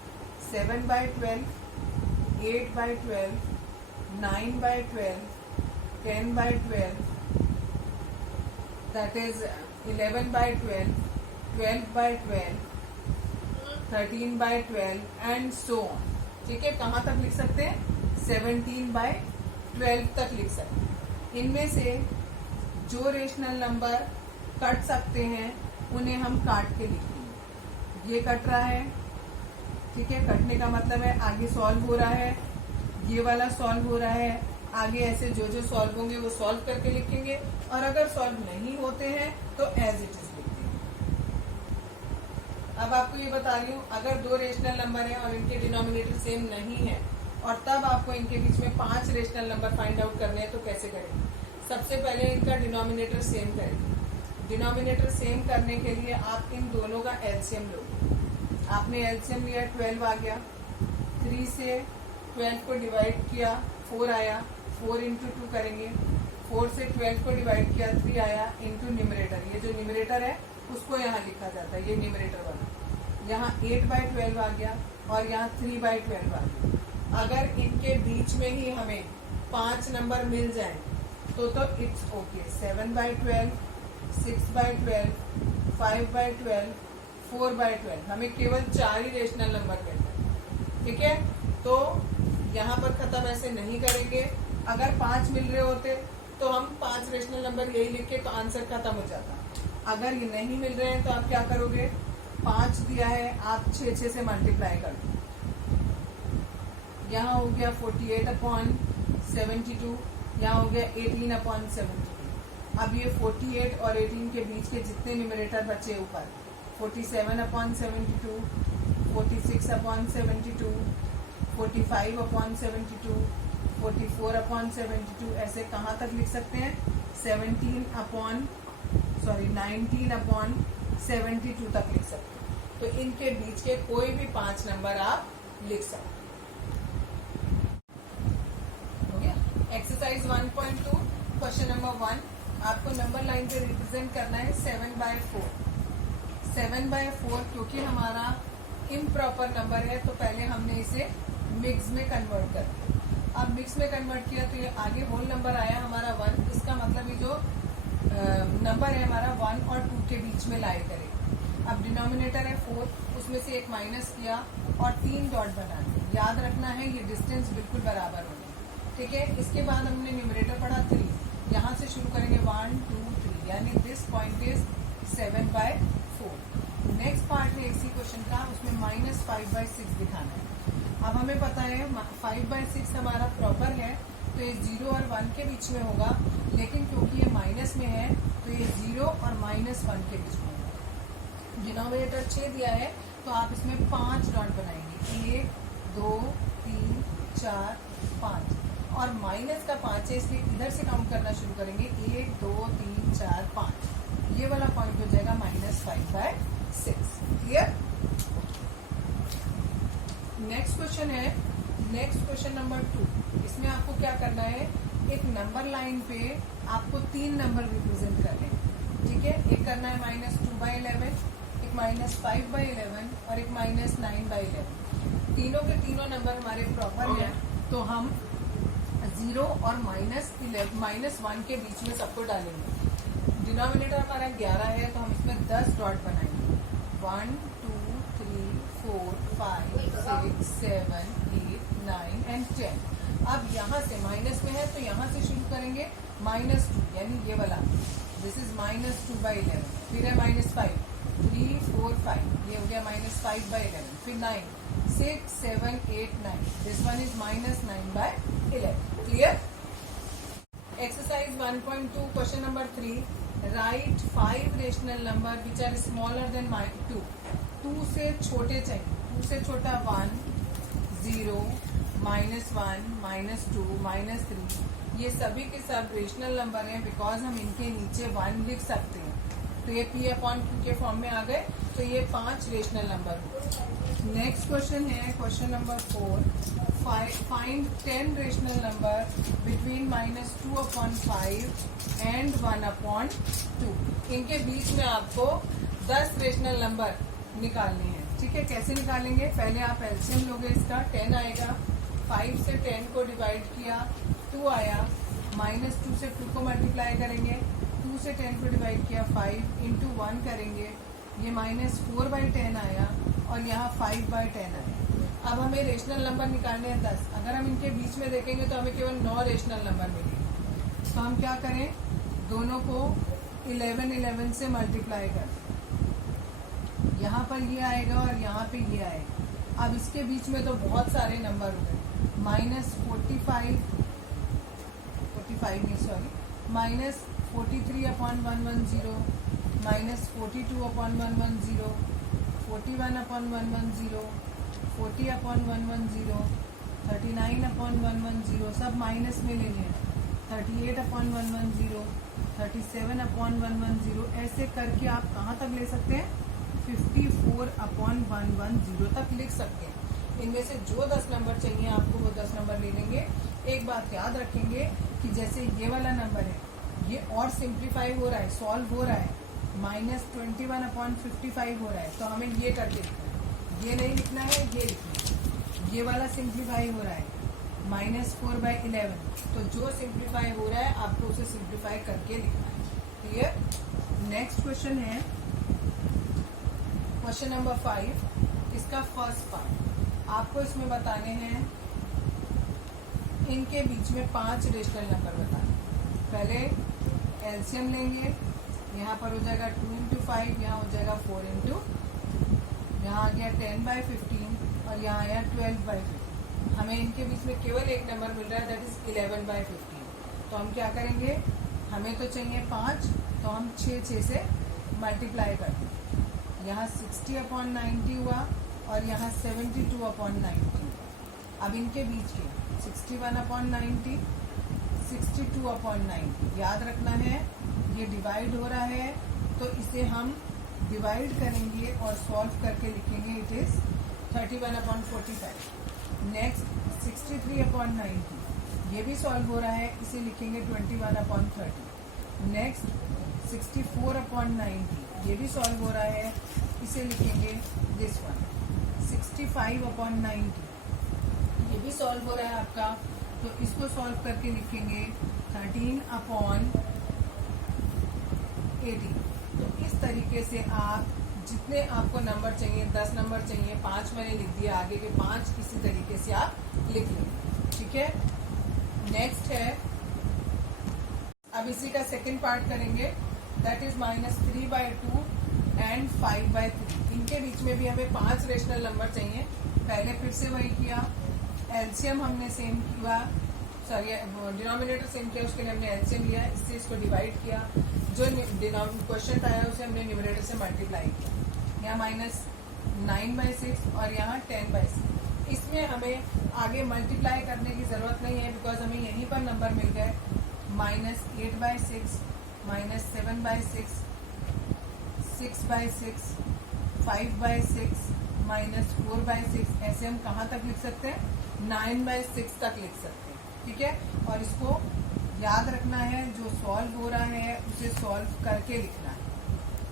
7/12, 8/12, 9/12, 10/12, that is 11/12, 12/12, 13/12 and so on. ठीक है, कहाँ तक लिख सकते हैं, 17/12 तक लिख सकते हैं। इनमें से जो रेशनल नंबर कट सकते हैं उन्हें हम काट के लिखेंगे। ये कट रहा है, ठीक है, कटने का मतलब है आगे सॉल्व हो रहा है, ये वाला सॉल्व हो रहा है, आगे ऐसे जो जो सॉल्व होंगे वो सॉल्व करके लिखेंगे, और अगर सॉल्व नहीं होते हैं तो एज इट इज लिख देंगे। अब आपको ये बता रही हूँ, अगर 2 रेशनल नंबर है और इनके डिनोमिनेटर सेम नहीं है और तब आपको इनके बीच में 5 रेशनल नंबर फाइंड आउट करने हैं तो कैसे करेंगे। सबसे पहले इनका डिनोमिनेटर सेम करेंगे। डिनोमिनेटर सेम करने के लिए आप इन दोनों का एलसीएम लोगे। आपने एलसीएम लिया, 12 आ गया, 3 से 12 को डिवाइड किया, 4 आया, 4 इंटू 2 करेंगे, 4 से 12 को डिवाइड किया, 3 आया, इंटू न्यूमरेटर, ये जो न्यूमरेटर है उसको यहाँ लिखा जाता है, ये न्यूमरेटर वाला। यहाँ 8/12 आ गया और यहाँ 3/12 आ गया। अगर इनके बीच में ही हमें 5 नंबर मिल जाए तो इट्स ओके। 7/12, 6/12, 5/12, 4/12, हमें केवल 4 ही रेशनल नंबर मिलते हैं। ठीक है, तो यहाँ पर खत्म ऐसे नहीं करेंगे। अगर 5 मिल रहे होते तो हम 5 रेशनल नंबर यही लिख के तो आंसर खत्म हो जाता। अगर ये नहीं मिल रहे हैं तो आप क्या करोगे, 5 दिया है आप 6 से मल्टीप्लाई कर दो। यहाँ हो गया 48/72, यहाँ हो गया 18/72। अब ये 48 और 18 के बीच के जितने न्यूमरेटर बचे ऊपर, 47/72, 46/72, 45/72, 44/72, ऐसे कहाँ तक लिख सकते हैं, 19/72 तक लिख सकते हैं। तो इनके बीच के कोई भी 5 नंबर आप लिख सकते हैं। हो गया। एक्सरसाइज 1.2 क्वेश्चन नंबर 1, आपको नंबर लाइन पे रिप्रेजेंट करना है 7/4। 7/4 क्योंकि हमारा इम्प्रॉपर नंबर है तो पहले हमने इसे मिक्स में कन्वर्ट कर दिया। अब मिक्स में कन्वर्ट किया तो ये आगे होल नंबर आया हमारा 1, इसका मतलब ये जो नंबर है हमारा 1 और 2 के बीच में लाई करेगा। अब डिनोमिनेटर है 4, उसमें से एक माइनस किया और 3 डॉट बना दिया। याद रखना है ये डिस्टेंस बिल्कुल बराबर होगी, ठीक है। इसके बाद हमने न्यूमरेटर पढ़ा 3, यहाँ से शुरू करेंगे 1 2 3, यानी this point is 7/4। Next part है इसी क्वेश्चन का, उसमें -5/6 दिखाना है। अब हमें पता है 5/6 हमारा प्रॉपर है तो ये 0 और 1 के बीच में होगा, लेकिन क्योंकि ये माइनस में है तो ये 0 और -1 के बीच में होगा। डिनोमिनेटर 6 दिया है तो आप इसमें 5 डॉट बनाएंगे, 1 2 3 4 5, और माइनस का 5 है इसलिए इधर से काउंट करना शुरू करेंगे, 1 2 3 4 5, ये वाला पॉइंट हो जाएगा -5/6। क्लियर। नेक्स्ट क्वेश्चन है, नेक्स्ट क्वेश्चन नंबर 2। इसमें आपको क्या करना है, एक नंबर लाइन पे आपको 3 नंबर रिप्रेजेंट करने हैं, ठीक है। एक करना है -2/11, एक -5/11 और एक -9/11। तीनों के तीनों नंबर हमारे प्रॉपर हैं तो हम 0 और -1 के बीच में सबको डालेंगे। डिनोमिनेटर हमारा 11 है तो हम इसमें 10 डॉट बनाएंगे, 1 2 3 4 5 6 7 8 9 एंड 10। अब यहाँ से माइनस में है तो यहाँ से शुरू करेंगे -2, यानी ये वाला, दिस इज -2/11, फिर है -5, 3 4 5, ये हो गया -5/11, फिर 9 6 7 8 9, this one is -9/11। Clear. Exercise 1.2 question number 3, write 5 rational number which are smaller than 2। 2 से छोटे चाहिए, 2 से छोटा 1 0 -1 -2 -3, ये सभी के सब रेशनल नंबर हैं बिकॉज हम इनके नीचे 1 लिख सकते हैं। तो ये P/Q के फॉर्म में आ गए तो ये 5 रेशनल नंबर हुए। नेक्स्ट क्वेश्चन है question number 4, find 10 rational number between -2/5 and 1/2। इनके बीच में आपको 10 रेशनल नंबर निकालने हैं, ठीक है। कैसे निकालेंगे, पहले आप एलसीएम लोगे, इसका 10 आएगा, 5 से 10 को डिवाइड किया 2 आया, -2 से 2 को मल्टीप्लाई करेंगे, 2 से 10 को डिवाइड किया 5 इंटू 1 करेंगे, ये -4/10 आया और यहाँ 5/10 आया। अब हमें रेशनल नंबर निकालने हैं 10। अगर हम इनके बीच में देखेंगे तो हमें केवल 9 रेशनल नंबर मिलेंगे। तो हम क्या करें, दोनों को 11 से मल्टीप्लाई कर, यहाँ पर ये आएगा और यहाँ पे ये आएगा। अब इसके बीच में तो बहुत सारे नंबर हो गए, -43/110, -43/110, -42/110, 41/110, 40/110, 39/110, सब माइनस में लेने हैं, 38/110, 37/110, ऐसे करके आप कहाँ तक ले सकते हैं, 54/110 तक लिख सकते हैं। इनमें से जो 10 नंबर चाहिए आपको वो 10 नंबर ले लेंगे। एक बात याद रखेंगे कि जैसे ये वाला नंबर है ये और सिंप्लीफाई हो रहा है, सॉल्व हो रहा है, -21/55 हो रहा है, तो हमें ये करके लिखना है, ये नहीं लिखना है, ये लिखना है। ये वाला सिंप्लीफाई हो रहा है -4/11, तो जो सिंप्लीफाई हो रहा है आपको उसे सिंप्लीफाई करके लिखना है। क्लियर। नेक्स्ट क्वेश्चन है क्वेश्चन नंबर 5, इसका फर्स्ट पार्ट आपको इसमें बताने हैं इनके बीच में 5 रेशनल नंबर बताना। पहले एलसीएम लेंगे, यहाँ पर हो जाएगा 2 इंटू 5, यहाँ हो जाएगा 4 इंटू, यहाँ आ गया 10/15 और यहाँ आया 12/15। हमें इनके बीच में केवल एक नंबर मिल रहा है, दैट इज 11/15। तो हम क्या करेंगे, हमें तो चाहिए 5, तो हम 6 से मल्टीप्लाई कर दें। यहाँ 60/90 हुआ और यहाँ 72/90। अब इनके बीच के 61/90, 62/90 याद रखना है, ये डिवाइड हो रहा है तो इसे हम डिवाइड करेंगे और सॉल्व करके लिखेंगे, इट इज 31/45। नेक्स्ट 63/90, ये भी सॉल्व हो रहा है, इसे लिखेंगे 21/30। नेक्स्ट 64/90, ये भी सॉल्व हो रहा है, इसे लिखेंगे दिस वन 65/90, ये भी सॉल्व हो रहा है आपका, तो इसको सॉल्व करके लिखेंगे 13/80। तो इस तरीके से आप जितने आपको नंबर चाहिए, 10 नंबर चाहिए, 5 मैंने लिख दिया, आगे के 5 इसी तरीके से आप लिख लेंगे। ठीक है, नेक्स्ट है, अब इसी का सेकंड पार्ट करेंगे, दैट इज -3/2 एंड 5/3। इनके बीच में भी हमें 5 रेशनल नंबर चाहिए। पहले फिर से वही किया, एलसीएम हमने सेम किया, सॉरी डिनोमिनेटर सेम किया, उसके लिए हमने एलसीएम लिया, इससे इसको डिवाइड किया, जो क्वेश्चन आया उसे हमने न्यूमरेटर से मल्टीप्लाई किया। यहाँ -9/6 और यहाँ 10/6। इसमें हमें आगे मल्टीप्लाई करने की जरूरत नहीं है, बिकॉज हमें यहीं पर नंबर मिल गए। -8/6, -7/6, 6/6, 5/6, -4/6, ऐसे हम कहाँ तक लिख सकते हैं, 9/6 तक लिख सकते हैं। ठीक है, और इसको याद रखना है, जो सॉल्व हो रहा है उसे सॉल्व करके लिखना है।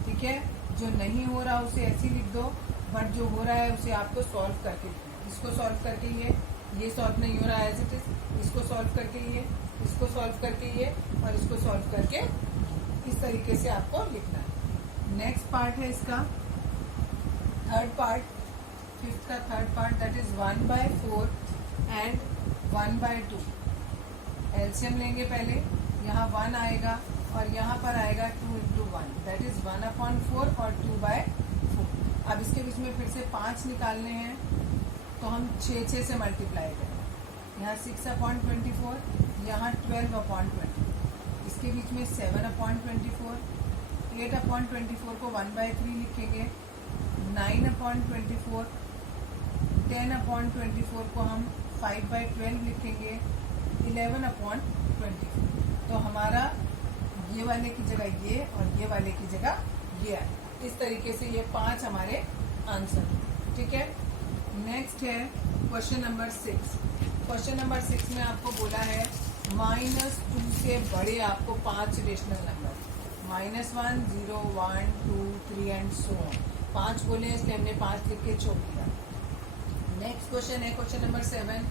ठीक है, जो नहीं हो रहा उसे ऐसे लिख दो, बट जो हो रहा है उसे आपको सॉल्व करके लिखना है। इसको सॉल्व करके ये सॉल्व नहीं हो रहा है एज इट इज, इसको सॉल्व करके इसको सॉल्व करके और इसको सॉल्व करके, इस तरीके से आपको लिखना है। नेक्स्ट पार्ट है इसका थर्ड पार्ट, फिफ्थ का third part, that is 1/4 and 1/2। LCM लेंगे पहले, यहाँ 1 आएगा और यहाँ पर आएगा 2 इंटू 1, दैट इज 1/4 और 2/4। अब इसके बीच में फिर से 5 निकालने हैं, तो हम 6 से मल्टीप्लाई करें। यहाँ 6/24, यहाँ 12/20, इसके बीच में 7/24, 8/24 को 1/3 लिखेंगे, 9/24, 10/24 को हम 5/12 लिखेंगे, 11/24। तो हमारा ये वाले की जगह ये और ये वाले की जगह ये है। इस तरीके से ये 5 हमारे आंसर। ठीक है, नेक्स्ट है क्वेश्चन नंबर 6। क्वेश्चन नंबर 6 में आपको बोला है -2 से बड़े आपको 5 rational number, -1, 0, 1, 2, 3 and so on. 5 बोले इसलिए हमने 5 लिख के छोड़ दिया। नेक्स्ट क्वेश्चन है क्वेश्चन नंबर 7।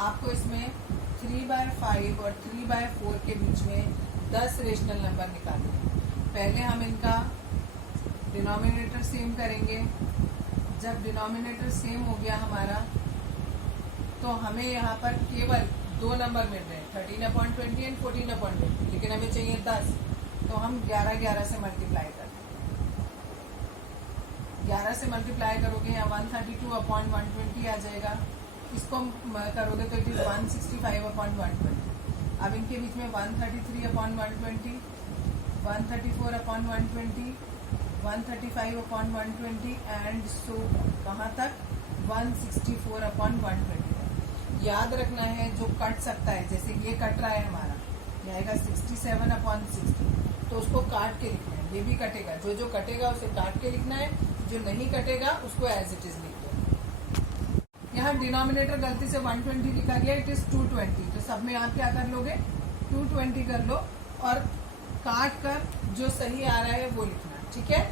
आपको इसमें 3/5 और 3/4 के बीच में 10 रेशनल नंबर निकालने हैं। पहले हम इनका डिनोमिनेटर सेम करेंगे। जब डिनोमिनेटर सेम हो गया हमारा, तो हमें यहाँ पर केवल 2 नंबर मिल रहे हैं, 13/20 एंड 14/20, लेकिन हमें चाहिए 10, तो हम 11 से मल्टीप्लाई करते हैं। 11 से मल्टीप्लाई करोगे यहाँ 132/120 आ जाएगा, इसको करोगे तो इट इज 165/120। अब इनके बीच में 133/120, 134/120, 135/120 एंड सो कहाँ तक 164/120 तक। याद रखना है जो कट सकता है, जैसे ये कट रहा है हमारा, ये आएगा 67/60, तो उसको काट के लिखना है। ये भी कटेगा, जो कटेगा उसे काट के लिखना है, जो नहीं कटेगा उसको एज इट इज लिख दो। यहाँ डिनोमिनेटर गलती से 120 लिखा गया, इट इज 220, तो सब में आप क्या कर लोगे 220 कर लो और काट कर जो सही आ रहा है वो लिखना। ठीक है।